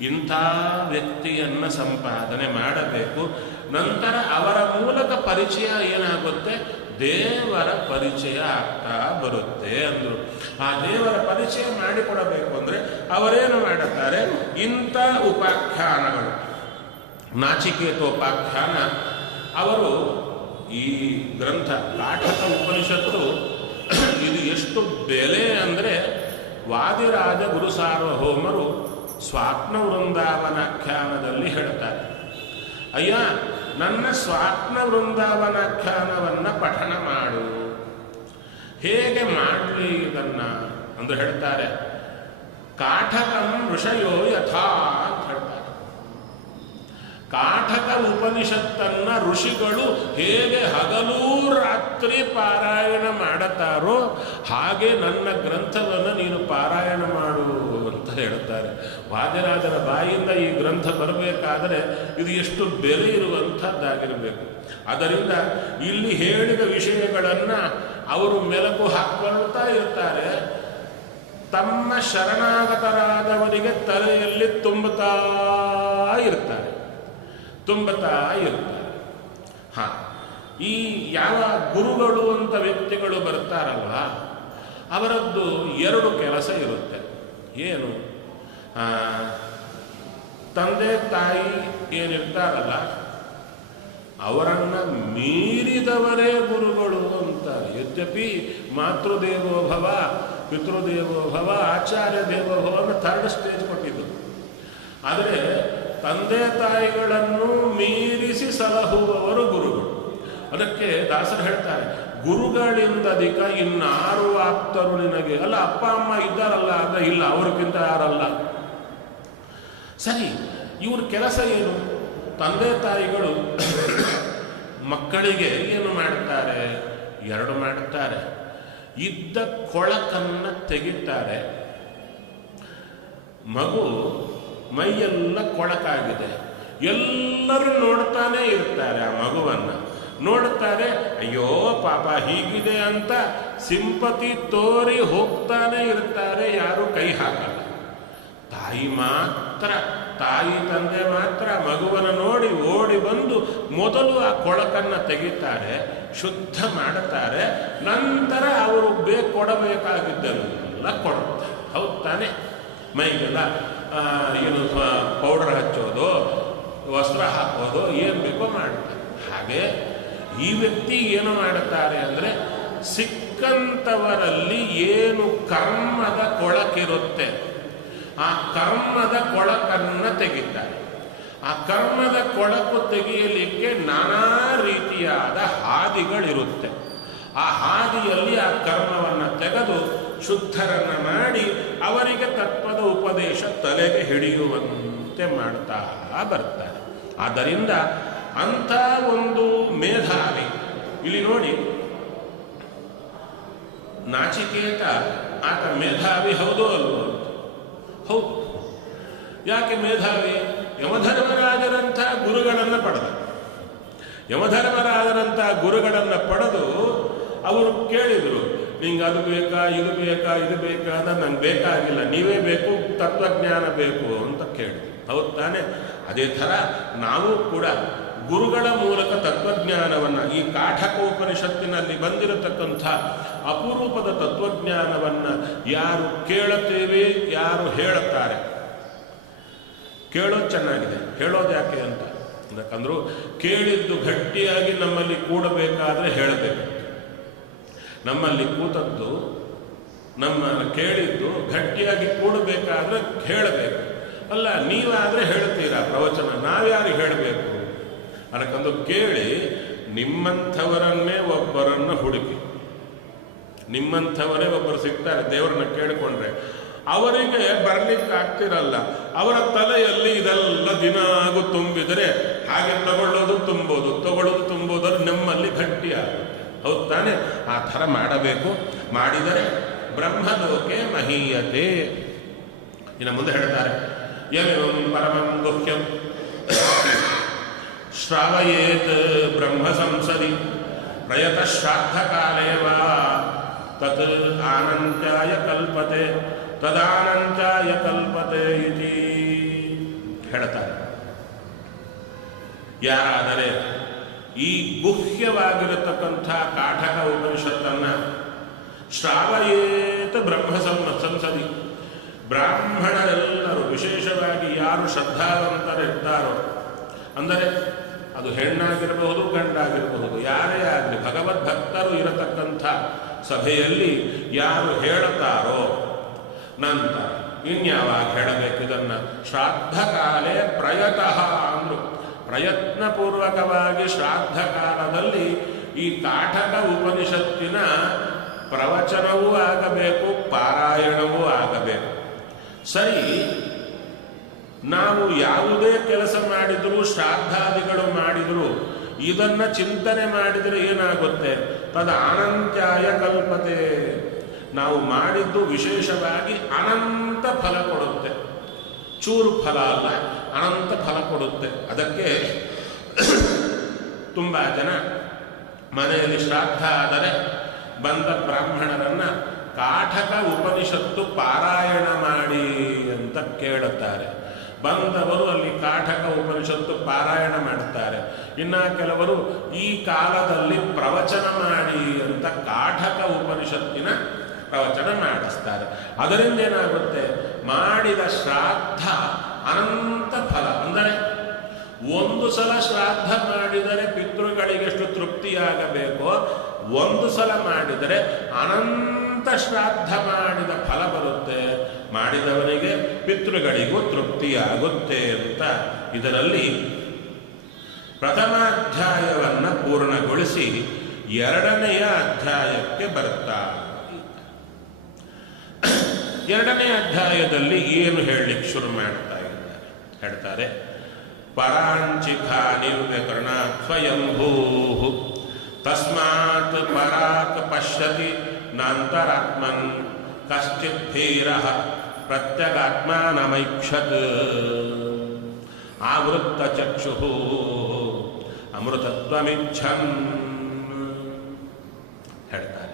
ಇಂಥ ವ್ಯಕ್ತಿಯನ್ನು ಸಂಪಾದನೆ ಮಾಡಬೇಕು. ನಂತರ ಅವರ ಮೂಲಕ ಪರಿಚಯ ಏನಾಗುತ್ತೆ, ದೇವರ ಪರಿಚಯ ಆಗ್ತಾ ಬರುತ್ತೆ ಅಂದರು. ಆ ದೇವರ ಪರಿಚಯ ಮಾಡಿಕೊಡಬೇಕು ಅಂದರೆ ಅವರೇನು ಮಾಡುತ್ತಾರೆ, ಇಂಥ ಉಪಾಖ್ಯಾನಗಳು, ನಾಚಿಕೇತೋಪಾಖ್ಯಾನ, ಅವರು ಈ ಗ್ರಂಥ ಕಾಠಕ ಉಪನಿಷತ್ತು ಇದು ಎಷ್ಟು ಬೆಲೆ ಅಂದರೆ, ವಾದಿರಾಜ ಗುರು ಸಾರ್ವಭೌಮರು ಸ್ವಾಪ್ನ ವೃಂದಾವನಾಖ್ಯಾನದಲ್ಲಿ ಹೇಳ್ತಾರೆ, ಅಯ್ಯ ನನ್ನ ಸ್ವಾಪ್ನ ವೃಂದಾವನಾಖ್ಯಾನವನ್ನು ಪಠಣ ಮಾಡು. ಹೇಗೆ ಮಾಡಲಿ ಇದನ್ನು ಅಂದ್ರೆ ಹೇಳ್ತಾರೆ, ಕಾಠಕಂ ಋಷಯೋ ಯಥಾ ಅಂತ ಹೇಳ್ತಾರೆ. ಕಾಠಕ ಉಪನಿಷತ್ತನ್ನು ಋಷಿಗಳು ಹೇಗೆ ಹಗಲೂ ರಾತ್ರಿ ಪಾರಾಯಣ ಮಾಡುತ್ತಾರೋ ಹಾಗೆ ನನ್ನ ಗ್ರಂಥವನ್ನು ನೀನು ಪಾರಾಯಣ ಮಾಡು ಅಂತ ಹೇಳ್ತಾರೆ. ವಾದಿರಾಜರ ಬಾಯಿಂದ ಈ ಗ್ರಂಥ ಬರಬೇಕಾದರೆ ಇದು ಎಷ್ಟು ಬೆಲೆ ಇರುವಂಥದ್ದಾಗಿರಬೇಕು. ಅದರಿಂದ ಇಲ್ಲಿ ಹೇಳಿದ ವಿಷಯಗಳನ್ನು ಅವರು ಮೆಲುಕು ಹಾಕ್ಕೊಳ್ತಾ ಇರ್ತಾರೆ. ತಮ್ಮ ಶರಣಾಗತರಾದವರಿಗೆ ತಲೆಯಲ್ಲಿ ತುಂಬುತ್ತಾ ಇರ್ತಾರೆ. ಈ ಯಾವ ಗುರುಗಳು ಅಂತ ವ್ಯಕ್ತಿಗಳು ಬರ್ತಾರಲ್ಲ, ಅವರದ್ದು ಎರಡು ಕೆಲಸ ಇರುತ್ತೆ. ಏನು? ತಂದೆ ತಾಯಿ ಏನಿರ್ತಾರಲ್ಲ ಅವರನ್ನು ಮೀರಿದವರೇ ಗುರುಗಳು ಅಂತ. ಯದ್ಯಪಿ ಮಾತೃದೇವೋಭವ, ಪಿತೃದೇವೋಭವ, ಆಚಾರ್ಯ ದೇವೋಭವ ಅಂತ ಥರ್ಡ್ ಸ್ಟೇಜ್ ಕೊಟ್ಟಿದ್ದು. ಆದರೆ ತಂದೆ ತಾಯಿಗಳನ್ನು ಮೀರಿಸಿ ಸಲಹುವವರು ಗುರುಗಳು. ಅದಕ್ಕೆ ದಾಸರು ಹೇಳ್ತಾರೆ, ಗುರುಗಳಿಂದಧಿಕ ಇನ್ನಾರು ಆಪ್ತರು ನಿನಗೆ. ಅಲ್ಲ, ಅಪ್ಪ ಅಮ್ಮ ಇದ್ದಾರಲ್ಲ ಅಂದರೆ ಇಲ್ಲ, ಅವ್ರಿಗಿಂತ ಯಾರಲ್ಲ. ಸರಿ, ಇವ್ರ ಕೆಲಸ ಏನು? ತಂದೆ ತಾಯಿಗಳು ಮಕ್ಕಳಿಗೆ ಏನು ಮಾಡ್ತಾರೆ? ಎರಡು ಮಾಡುತ್ತಾರೆ. ಇದ್ದ ಕೊಳಕನ್ನು ತೆಗಿತಾರೆ. ಮಗು ಮೈಯೆಲ್ಲ ಕೊಳಕಾಗಿದೆ, ಎಲ್ಲರೂ ನೋಡ್ತಾನೆ ಇರ್ತಾರೆ. ಆ ಮಗುವನ್ನು ನೋಡ್ತಾರೆ, ಅಯ್ಯೋ ಪಾಪ ಹೀಗಿದೆ ಅಂತ ಸಿಂಪತಿ ತೋರಿ ಹೋಗ್ತಾನೆ ಇರ್ತಾರೆ, ಯಾರು ಕೈ ಹಾಕಲ್ಲ. ತಾಯಿ ತಂದೆ ಮಾತ್ರ ಮಗುವನ್ನು ನೋಡಿ ಓಡಿ ಬಂದು ಮೊದಲು ಆ ಕೊಳಕನ್ನು ತೆಗಿತಾರೆ, ಶುದ್ಧ ಮಾಡುತ್ತಾರೆ. ನಂತರ ಅವರು ಕೊಡಬೇಕಾಗಿದ್ದನ್ನೆಲ್ಲ ಕೊಡುತ್ತಾರೆ. ಹೌದು ತಾನೆ? ಮೈಗೆಲ್ಲ ಏನು ಪೌಡರ್ ಹಚ್ಚೋದು, ವಸ್ತ್ರ ಹಾಕೋದು, ಏನು ಬೇಕೋ ಮಾಡ್ತಾರೆ. ಹಾಗೆ ಈ ವ್ಯಕ್ತಿ ಏನು ಮಾಡುತ್ತಾರೆ ಅಂದರೆ, ಸಿಕ್ಕಂಥವರಲ್ಲಿ ಏನು ಕರ್ಮದ ಕೊಳಕಿರುತ್ತೆ ಆ ಕರ್ಮದ ಕೊಳಕನ್ನು ತೆಗಿತಾರೆ. ಆ ಕರ್ಮದ ಕೊಳಕು ತೆಗೆಯಲಿಕ್ಕೆ ನಾನಾ ರೀತಿಯಾದ ಹಾದಿಗಳಿರುತ್ತೆ. ಆ ಹಾದಿಯಲ್ಲಿ ಆ ಕರ್ಮವನ್ನು ತೆಗೆದು ಶುದ್ಧರನ್ನು ಮಾಡಿ ಅವರಿಗೆ ತತ್ವದ ಉಪದೇಶ ತಲೆಗೆ ಹಿಡಿಯುವಂತೆ ಮಾಡ್ತಾ ಬರ್ತಾರೆ. ಆದ್ದರಿಂದ ಅಂಥ ಒಂದು ಮೇಧಾವಿ, ಇಲ್ಲಿ ನೋಡಿ, ನಾಚಿಕೇತ ಆತ ಮೇಧಾವಿ ಹೌದೋ ಅಲ್ವೋ? ಹೌದು. ಯಾಕೆ ಮೇಧಾವಿ? ಯಮಧರ್ಮರಾಜರಂಥ ಗುರುಗಳನ್ನು ಪಡೆದ. ಯಮಧರ್ಮರಾಜರಂಥ ಗುರುಗಳನ್ನು ಪಡೆದು ಅವರು ಕೇಳಿದರು, ನಿಂಗೆ ಅದು ಬೇಕಾ, ಇದು ಬೇಕಾ, ಇದು ಬೇಕಾ ಅಂದ್ರೆ ನಂಗೆ ಬೇಕಾಗಿಲ್ಲ, ನೀವೇ ಬೇಕು, ತತ್ವಜ್ಞಾನ ಬೇಕು ಅಂತ ಕೇಳಿದ್ರು. ಹೌದು ತಾನೆ? ಅದೇ ಥರ ನಾವು ಕೂಡ ಗುರುಗಳ ಮೂಲಕ ತತ್ವಜ್ಞಾನವನ್ನು, ಈ ಕಾಠಕೋಪನಿಷತ್ತಿನಲ್ಲಿ ಬಂದಿರತಕ್ಕಂಥ ಅಪರೂಪದ ತತ್ವಜ್ಞಾನವನ್ನು ಯಾರು ಕೇಳುತ್ತೇವೆ, ಯಾರು ಹೇಳುತ್ತಾರೆ. ಕೇಳೋದು ಚೆನ್ನಾಗಿದೆ, ಹೇಳೋದು ಯಾಕೆ ಅಂತ ಯಾಕಂದ್ರೂ ಕೇಳಿದ್ದು ಗಟ್ಟಿಯಾಗಿ ನಮ್ಮಲ್ಲಿ ಕೂಡಬೇಕಾದ್ರೆ ಹೇಳಬೇಕು. ನಮ್ಮಲ್ಲಿ ಕೂತದ್ದು, ನಮ್ಮ ಕೇಳಿದ್ದು ಗಟ್ಟಿಯಾಗಿ ಕೂಡಬೇಕಾದ್ರೆ ಹೇಳಬೇಕು. ಅಲ್ಲ, ನೀವಾದರೆ ಹೇಳ್ತೀರಾ ಪ್ರವಚನ, ನಾವ್ಯಾರಿಗೆ ಹೇಳಬೇಕು? ಅದಕ್ಕಂದು ಕೇಳಿ ನಿಮ್ಮಂಥವರನ್ನೇ ಒಬ್ಬರನ್ನು ಹುಡುಕಿ. ನಿಮ್ಮಂಥವರೇ ಒಬ್ಬರು ಸಿಗ್ತಾರೆ ದೇವರನ್ನ ಕೇಳಿಕೊಂಡ್ರೆ, ಅವರಿಗೆ ಬರ್ಲಿಕ್ಕೆ ಆಗ್ತಿರಲ್ಲ. ಅವರ ತಲೆಯಲ್ಲಿ ಇದೆಲ್ಲ ದಿನಾಗೂ ತುಂಬಿದರೆ ಹಾಗೆ ತಗೊಳ್ಳೋದು ತುಂಬೋದು, ತಗೊಳ್ಳೋದು ತುಂಬೋದ್ರೆ ನಮ್ಮಲ್ಲಿ ಗಟ್ಟಿ ಆಗುತ್ತೆ. ಹೌದು ತಾನೆ? ಆ ಥರ ಮಾಡಬೇಕು. ಮಾಡಿದರೆ ಬ್ರಹ್ಮಲೋಕೆ ಮಹೀಯತೆ. ಇನ್ನು ಮುಂದೆ ಹೇಳ್ತಾರೆ, ಯಮೇವಂ ಪರಮಂ ಗುಹ್ಯಂ ಶ್ರಾವಯೇತ್ ಬ್ರಹ್ಮ ಸಂಸದಿ ಪ್ರಯತ ಶ್ರಾದ್ಧ ಕಾಲೇವ ತತ್ ಆನಂತ್ಯಾಯ ಕಲ್ಪತೆ ತದಾನಂತ್ಯಾಯ ಕಲ್ಪತೆ ಇತಿ ಹೇಳ್ತಾರೆ. ಯಾರಾದರೆ ಈ ಗುಹ್ಯವಾಗಿರತಕ್ಕಂಥ ಕಾಠಕ ಉಪನಿಷತ್ತನ್ನು ಶ್ರಾವಯೇತ ಬ್ರಹ್ಮ ಸಂಸದಿ, ಬ್ರಾಹ್ಮಣರೆಲ್ಲರೂ ವಿಶೇಷವಾಗಿ ಯಾರು ಶ್ರದ್ಧಾವಂತರಿರ್ತಾರೋ, ಅಂದರೆ ಅದು ಹೆಣ್ಣಾಗಿರಬಹುದು ಗಂಡಾಗಿರಬಹುದು, ಯಾರೇ ಆಗಲಿ ಭಗವದ್ಭಕ್ತರು ಇರತಕ್ಕಂಥ ಸಭೆಯಲ್ಲಿ ಯಾರು ಹೇಳುತ್ತಾರೋ, ನಂತರ ಇನ್ಯಾವಾಗ ಹೇಳಬೇಕು ಇದನ್ನು? ಶ್ರಾದ್ಧ ಕಾಲೇ ಪ್ರಯತಃ ಅಂದರು. ಪ್ರಯತ್ನಪೂರ್ವಕವಾಗಿ ಶ್ರಾದ್ಧ ಕಾಲದಲ್ಲಿ ಈ ಕಾಠಕ ಉಪನಿಷತ್ತಿನ ಪ್ರವಚನವೂ ಆಗಬೇಕು, ಪಾರಾಯಣವೂ ಆಗಬೇಕು. ಸರಿ, ನಾವು ಯಾವುದೇ ಕೆಲಸ ಮಾಡಿದರೂ, ಶ್ರಾದ್ದಾದಿಗಳು ಮಾಡಿದರೂ ಇದನ್ನು ಚಿಂತನೆ ಮಾಡಿದರೆ ಏನಾಗುತ್ತೆ? ತದ ಅನಂತ್ಯಾಯ ಕಲ್ಪತೆ. ನಾವು ಮಾಡಿದ್ದು ವಿಶೇಷವಾಗಿ ಅನಂತ ಫಲ ಕೊಡುತ್ತೆ. ಚೂರು ಫಲ ಅಲ್ಲ, ಅನಂತ ಫಲ ಕೊಡುತ್ತೆ. ಅದಕ್ಕೆ ತುಂಬ ಜನ ಮನೆಯಲ್ಲಿ ಶ್ರಾದ್ದ ಆದರೆ ಬಂದ ಬ್ರಾಹ್ಮಣರನ್ನು ಕಾಠಕ ಉಪನಿಷತ್ತು ಪಾರಾಯಣ ಮಾಡಿ ಅಂತ ಕೇಳುತ್ತಾರೆ. ಬಂದವರು ಅಲ್ಲಿ ಕಾಠಕ ಉಪನಿಷತ್ತು ಪಾರಾಯಣ ಮಾಡುತ್ತಾರೆ. ಇನ್ನು ಕೆಲವರು ಈ ಕಾಲದಲ್ಲಿ ಪ್ರವಚನ ಮಾಡಿ ಅಂತ ಕಾಠಕ ಉಪನಿಷತ್ತಿನ ಪ್ರವಚನ ಮಾಡಿಸ್ತಾರೆ. ಅದರಿಂದ ಏನಾಗುತ್ತೆ? ಮಾಡಿದ ಶ್ರಾದ್ದ ಅನಂತ ಫಲ. ಅಂದರೆ ಒಂದು ಸಲ ಶ್ರಾದ್ದ ಮಾಡಿದರೆ ಪಿತೃಗಳಿಗೆಷ್ಟು ತೃಪ್ತಿಯಾಗಬೇಕೋ, ಒಂದು ಸಲ ಮಾಡಿದರೆ ಅನಂತ ಶ್ರಾದ್ದ ಮಾಡಿದ ಫಲ ಬರುತ್ತೆ. ಮಾಡಿದವನಿಗೆ ಪಿತೃಗಳಿಗೂ ತೃಪ್ತಿಯಾಗುತ್ತೆ ಅಂತ ಇದರಲ್ಲಿ ಪ್ರಥಮಾಧ್ಯಾಯವನ್ನು ಪೂರ್ಣಗೊಳಿಸಿ ಎರಡನೆಯ ಅಧ್ಯಾಯಕ್ಕೆ ಬರ್ತಾರೆ. ಎರಡನೇ ಅಧ್ಯಾಯದಲ್ಲಿ ಏನು ಹೇಳಲಿಕ್ಕೆ ಶುರು ಮಾಡ್ತಾ ಇದ್ದಾರೆ? ಹೇಳ್ತಾರೆ, ಪರಾಂಚಿಖಾ ನಿರ್ವ್ಯಕರಣ ಸ್ವಯಂಭೂ ತಸ್ಮಾತ್ ಪರಾಕ್ ಪಶ್ಯತಿ ನಾಂತರಾತ್ಮನ್ ಕಶ್ಚಿತ್ ಧೀರಃ ಪ್ರತ್ಯಗಾತ್ಮಾನಮೈಕ್ಷತ್ ಆವೃತ್ತ ಚಕ್ಷುಃ ಅಮೃತತ್ವಮಿಚ್ಛನ್. ಹೇಳ್ತಾರೆ,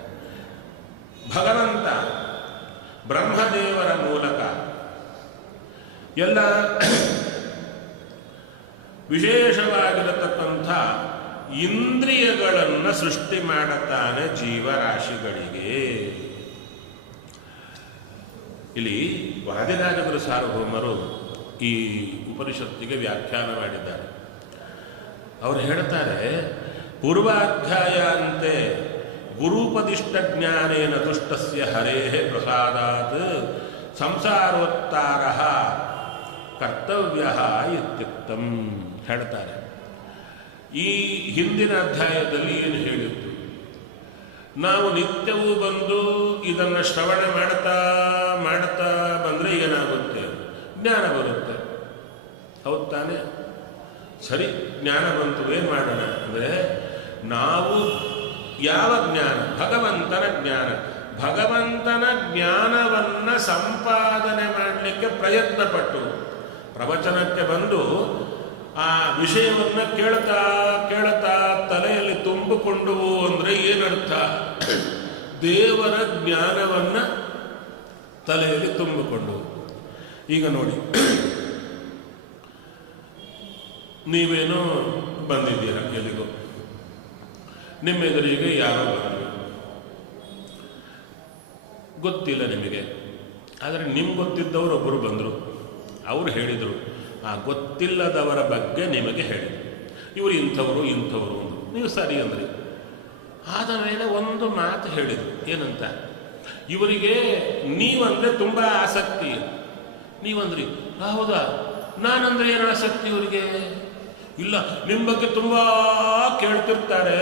ಭಗವಂತ ಬ್ರಹ್ಮದೇವರ ಮೂಲಕ ಎಲ್ಲ ವಿಶೇಷವಾಗಿರತಕ್ಕಂಥ ಇಂದ್ರಿಯಗಳನ್ನು ಸೃಷ್ಟಿ ಮಾಡುತ್ತಾನೆ ಜೀವರಾಶಿಗಳಿಗೆ. ಇಲ್ಲಿ ವಾದಿರಾಜಗುರು ಸಾರ್ವಭೌಮರು ಈ ಉಪನಿಷತ್ತಿಗೆ ವ್ಯಾಖ್ಯಾನ ಮಾಡಿದ್ದಾರೆ. ಅವರು ಹೇಳ್ತಾರೆ, ಪೂರ್ವಾಧ್ಯಾಯ ಅಂತೆ ಗುರುಪದಿಷ್ಟ ಜ್ಞಾನೇನ ತುಷ್ಟಸ್ಯ ಹರೇಃ ಪ್ರಸಾದಾತ್ ಸಂಸಾರೋತ್ತಾರಃ ಕರ್ತವ್ಯ ಇತ್ಯುಕ್ತಂ ಹೇಳ್ತಾರೆ. ಈ ಹಿಂದಿನ ಅಧ್ಯಾಯದಲ್ಲಿ ಏನು ಹೇಳಿತ್ತು? ನಾವು ನಿತ್ಯವೂ ಬಂದು ಇದನ್ನು ಶ್ರವಣ ಮಾಡ್ತಾ ಮಾಡ್ತಾ ಬಂದರೆ ಏನಾಗುತ್ತೆ? ಜ್ಞಾನ ಬರುತ್ತೆ. ಹೌದು ತಾನೆ? ಸರಿ, ಜ್ಞಾನ ಬಂತು, ಏನು ಮಾಡೋಣ ಅಂದರೆ, ನಾವು ಯಾವ ಜ್ಞಾನ? ಭಗವಂತನ ಜ್ಞಾನ. ಭಗವಂತನ ಜ್ಞಾನವನ್ನು ಸಂಪಾದನೆ ಮಾಡಲಿಕ್ಕೆ ಪ್ರಯತ್ನ ಪಟ್ಟು ಪ್ರವಚನಕ್ಕೆ ಬಂದು ಆ ವಿಷಯವನ್ನು ಕೇಳ್ತಾ ಕೇಳ್ತಾ ತಲೆಯಲ್ಲಿ ತುಂಬಿಕೊಂಡುವು ಅಂದರೆ ಏನರ್ಥ? ದೇವರ ಜ್ಞಾನವನ್ನು ತಲೆಯಲ್ಲಿ ತುಂಬಿಕೊಂಡು. ಈಗ ನೋಡಿ, ನೀವೇನೋ ಬಂದಿದ್ದೀರ ಎಲ್ಲಿಗೋ, ನಿಮ್ಮೆದುರಿಗೆ ಯಾರೋ ಬಂದರು, ಗೊತ್ತಿಲ್ಲ ನಿಮಗೆ. ಆದರೆ ನಿಮ್ಗೆ ಗೊತ್ತಿದ್ದವರು ಒಬ್ಬರು ಬಂದರು, ಅವರು ಹೇಳಿದರು, ಆ ಗೊತ್ತಿಲ್ಲದವರ ಬಗ್ಗೆ ನಿಮಗೆ ಹೇಳಿದರು, ಇವರು ಇಂಥವರು ಇಂಥವರು ಅಂದರು. ನೀವು ಸರಿ ಅಂದ್ರಿ. ಆದ ಮೇಲೆ ಒಂದು ಮಾತು ಹೇಳಿದರು, ಏನಂತ? ಇವರಿಗೆ ನೀವಂದರೆ ತುಂಬ ಆಸಕ್ತಿ. ನೀವಂದ್ರಿ, ಹೌದಾ? ನಾನಂದ್ರೆ ಏನು ಆಸಕ್ತಿ ಇವರಿಗೆ? ಇಲ್ಲ, ನಿಮ್ಮ ಬಗ್ಗೆ ತುಂಬ ಕೇಳ್ತಿರ್ತಾರೆ,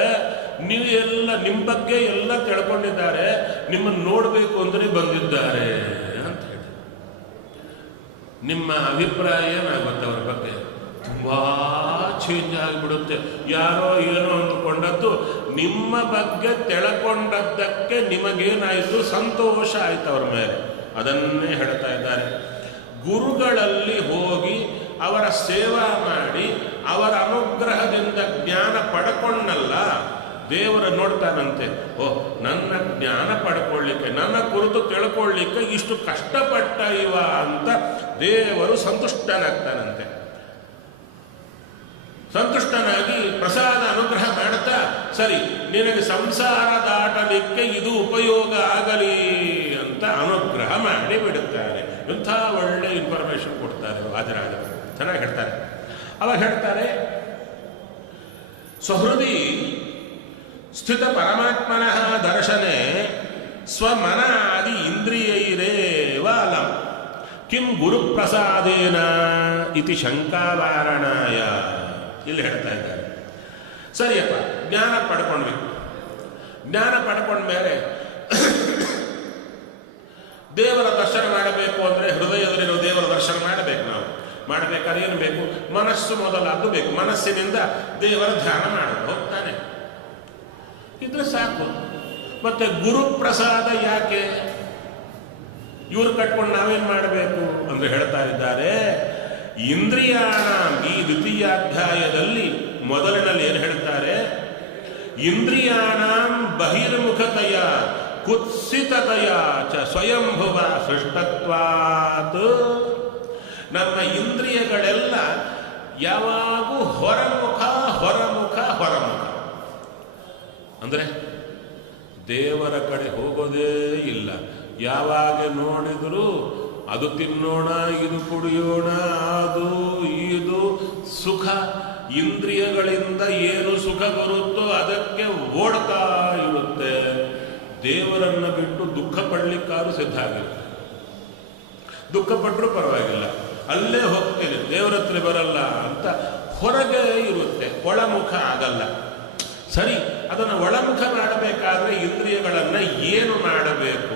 ನೀವು ಎಲ್ಲ ನಿಮ್ಮ ಬಗ್ಗೆ ಎಲ್ಲ ತಿಳ್ಕೊಂಡಿದ್ದಾರೆ, ನಿಮ್ಮನ್ನು ನೋಡಬೇಕು ಅಂದರೆ ಬಂದಿದ್ದಾರೆ ಅಂತ ಹೇಳಿ. ನಿಮ್ಮ ಅಭಿಪ್ರಾಯ ಏನಾಗುತ್ತೆ ಅವರ ಬಗ್ಗೆ? ತುಂಬ ಚೇಂಜ್ ಆಗಿಬಿಡುತ್ತೆ. ಯಾರೋ ಏನೋ ಅಂದುಕೊಂಡದ್ದು ನಿಮ್ಮ ಬಗ್ಗೆ ತಿಳ್ಕೊಂಡದ್ದಕ್ಕೆ ನಿಮಗೇನಾಯಿತು? ಸಂತೋಷ ಆಯಿತು ಅವರ ಮೇಲೆ. ಅದನ್ನೇ ಹೇಳ್ತಾ ಇದ್ದಾರೆ. ಗುರುಗಳಲ್ಲಿ ಹೋಗಿ ಅವರ ಸೇವಾ ಮಾಡಿ ಅವರ ಅನುಗ್ರಹದಿಂದ ಜ್ಞಾನ ಪಡ್ಕೊಂಡಲ್ಲ, ದೇವರ ನೋಡ್ತಾನಂತೆ. ಓಹ್, ನನ್ನ ಜ್ಞಾನ ಪಡ್ಕೊಳ್ಳಿಕ್ಕೆ, ನನ್ನ ಕುರಿತು ತಿಳ್ಕೊಳ್ಳಿಕ್ಕೆ ಇಷ್ಟು ಕಷ್ಟಪಟ್ಟ ಇವ ಅಂತ ದೇವರು ಸಂತುಷ್ಟನಾಗ್ತಾನಂತೆ. ಸಂತುಷ್ಟನಾಗಿ ಪ್ರಸಾದ ಅನುಗ್ರಹ ಮಾಡ್ತಾ, ಸರಿ ನಿನಗೆ ಸಂಸಾರ ದಾಟಲಿಕ್ಕೆ ಇದು ಉಪಯೋಗ ಆಗಲಿ ಅಂತ ಅನುಗ್ರಹ ಮಾಡಿ ಬಿಡುತ್ತಾರೆ. ಇಂಥ ಒಳ್ಳೆ ಇನ್ಫಾರ್ಮೇಶನ್ ಕೊಡ್ತಾರೆ ವಾದಿರಾಜರು, ಚೆನ್ನಾಗಿ ಹೇಳ್ತಾರೆ. ಅವಾಗ ಹೇಳ್ತಾರೆ, ಸ್ವಹೃದಿ ಸ್ಥಿತ ಪರಮಾತ್ಮನಃ ದರ್ಶನೆ ಸ್ವಮನಾದಿ ಇಂದ್ರಿಯೈರೇವ ಅಲಂ ಕಿಂ ಗುರುಪ್ರಸಾದೇನ ಇತಿ ಶಂಕಾವಾರಣಾಯ. ಇಲ್ಲಿ ಹೇಳ್ತಾ ಇದ್ದಾರೆ, ಸರಿಯಪ್ಪ, ಜ್ಞಾನ ಪಡ್ಕೊಂಡ್ವಿ. ಜ್ಞಾನ ಪಡ್ಕೊಂಡ್ಮೇಲೆ ದೇವರ ದರ್ಶನ ಮಾಡಬೇಕು ಅಂದರೆ ಹೃದಯದಲ್ಲಿರೋ ದೇವರ ದರ್ಶನ ಮಾಡಬೇಕು. ನಾವು ಮಾಡಬೇಕಾದ್ರೆ ಏನು ಬೇಕು? ಮನಸ್ಸು ಮೊದಲಾದ್ದು ಬೇಕು. ಮನಸ್ಸಿನಿಂದ ದೇವರ ಧ್ಯಾನ ಮಾಡಬೇಕು, ಹೋಗ್ತಾನೆ ಇದ್ರೆ ಸಾಕು. ಮತ್ತೆ ಗುರುಪ್ರಸಾದ ಯಾಕೆ? ಇವ್ರು ಕಟ್ಕೊಂಡು ನಾವೇನು ಮಾಡಬೇಕು ಅಂದರೆ ಹೇಳ್ತಾ ಇದ್ದಾರೆ, ಇಂದ್ರಿಯಾಣ ಈ ದ್ವಿತೀಯಾಧ್ಯಾಯದಲ್ಲಿ ಮೊದಲಿನಲ್ಲಿ ಏನು ಹೇಳ್ತಾರೆ? ಇಂದ್ರಿಯಾಣಾಂ ಬಹಿರ್ಮುಖತೆಯ ಕುತ್ಸಿತತೆಯ ಚ ಸ್ವಯಂಭುವ ಸೃಷ್ಟತ್ವಾತ್. ನಮ್ಮ ಇಂದ್ರಿಯಗಳೆಲ್ಲ ಯಾವಾಗೂ ಹೊರಮುಖ ಹೊರಮುಖ ಹೊರಮುಖ ಅಂದರೆ ದೇವರ ಕಡೆ ಹೋಗೋದೇ ಇಲ್ಲ. ಯಾವಾಗ ನೋಡಿದರೂ ಅದು ತಿನ್ನೋಣ, ಇದು ಕುಡಿಯೋಣ, ಅದು ಇದು ಸುಖ. ಇಂದ್ರಿಯಗಳಿಂದ ಏನು ಸುಖ ಬರುತ್ತೋ ಅದಕ್ಕೆ ಓಡ್ತಾ ಇರುತ್ತೆ. ದೇವರನ್ನು ಬಿಟ್ಟು ದುಃಖ ಪಡ್ಲಿಕ್ಕಾದ್ರೂ ಸಿದ್ಧ ಆಗಿರುತ್ತೆ. ದುಃಖ ಪಟ್ಟರೂ ಪರವಾಗಿಲ್ಲ, ಅಲ್ಲೇ ಹೋಗ್ತೇನೆ, ದೇವರ ಹತ್ರ ಬರಲ್ಲ ಅಂತ ಹೊರಗೆ ಇರುತ್ತೆ, ಒಳಮುಖ ಆಗಲ್ಲ. ಸರಿ, ಅದನ್ನು ಒಳಮುಖ ಮಾಡಬೇಕಾದ್ರೆ ಇಂದ್ರಿಯಗಳನ್ನು ಏನು ಮಾಡಬೇಕು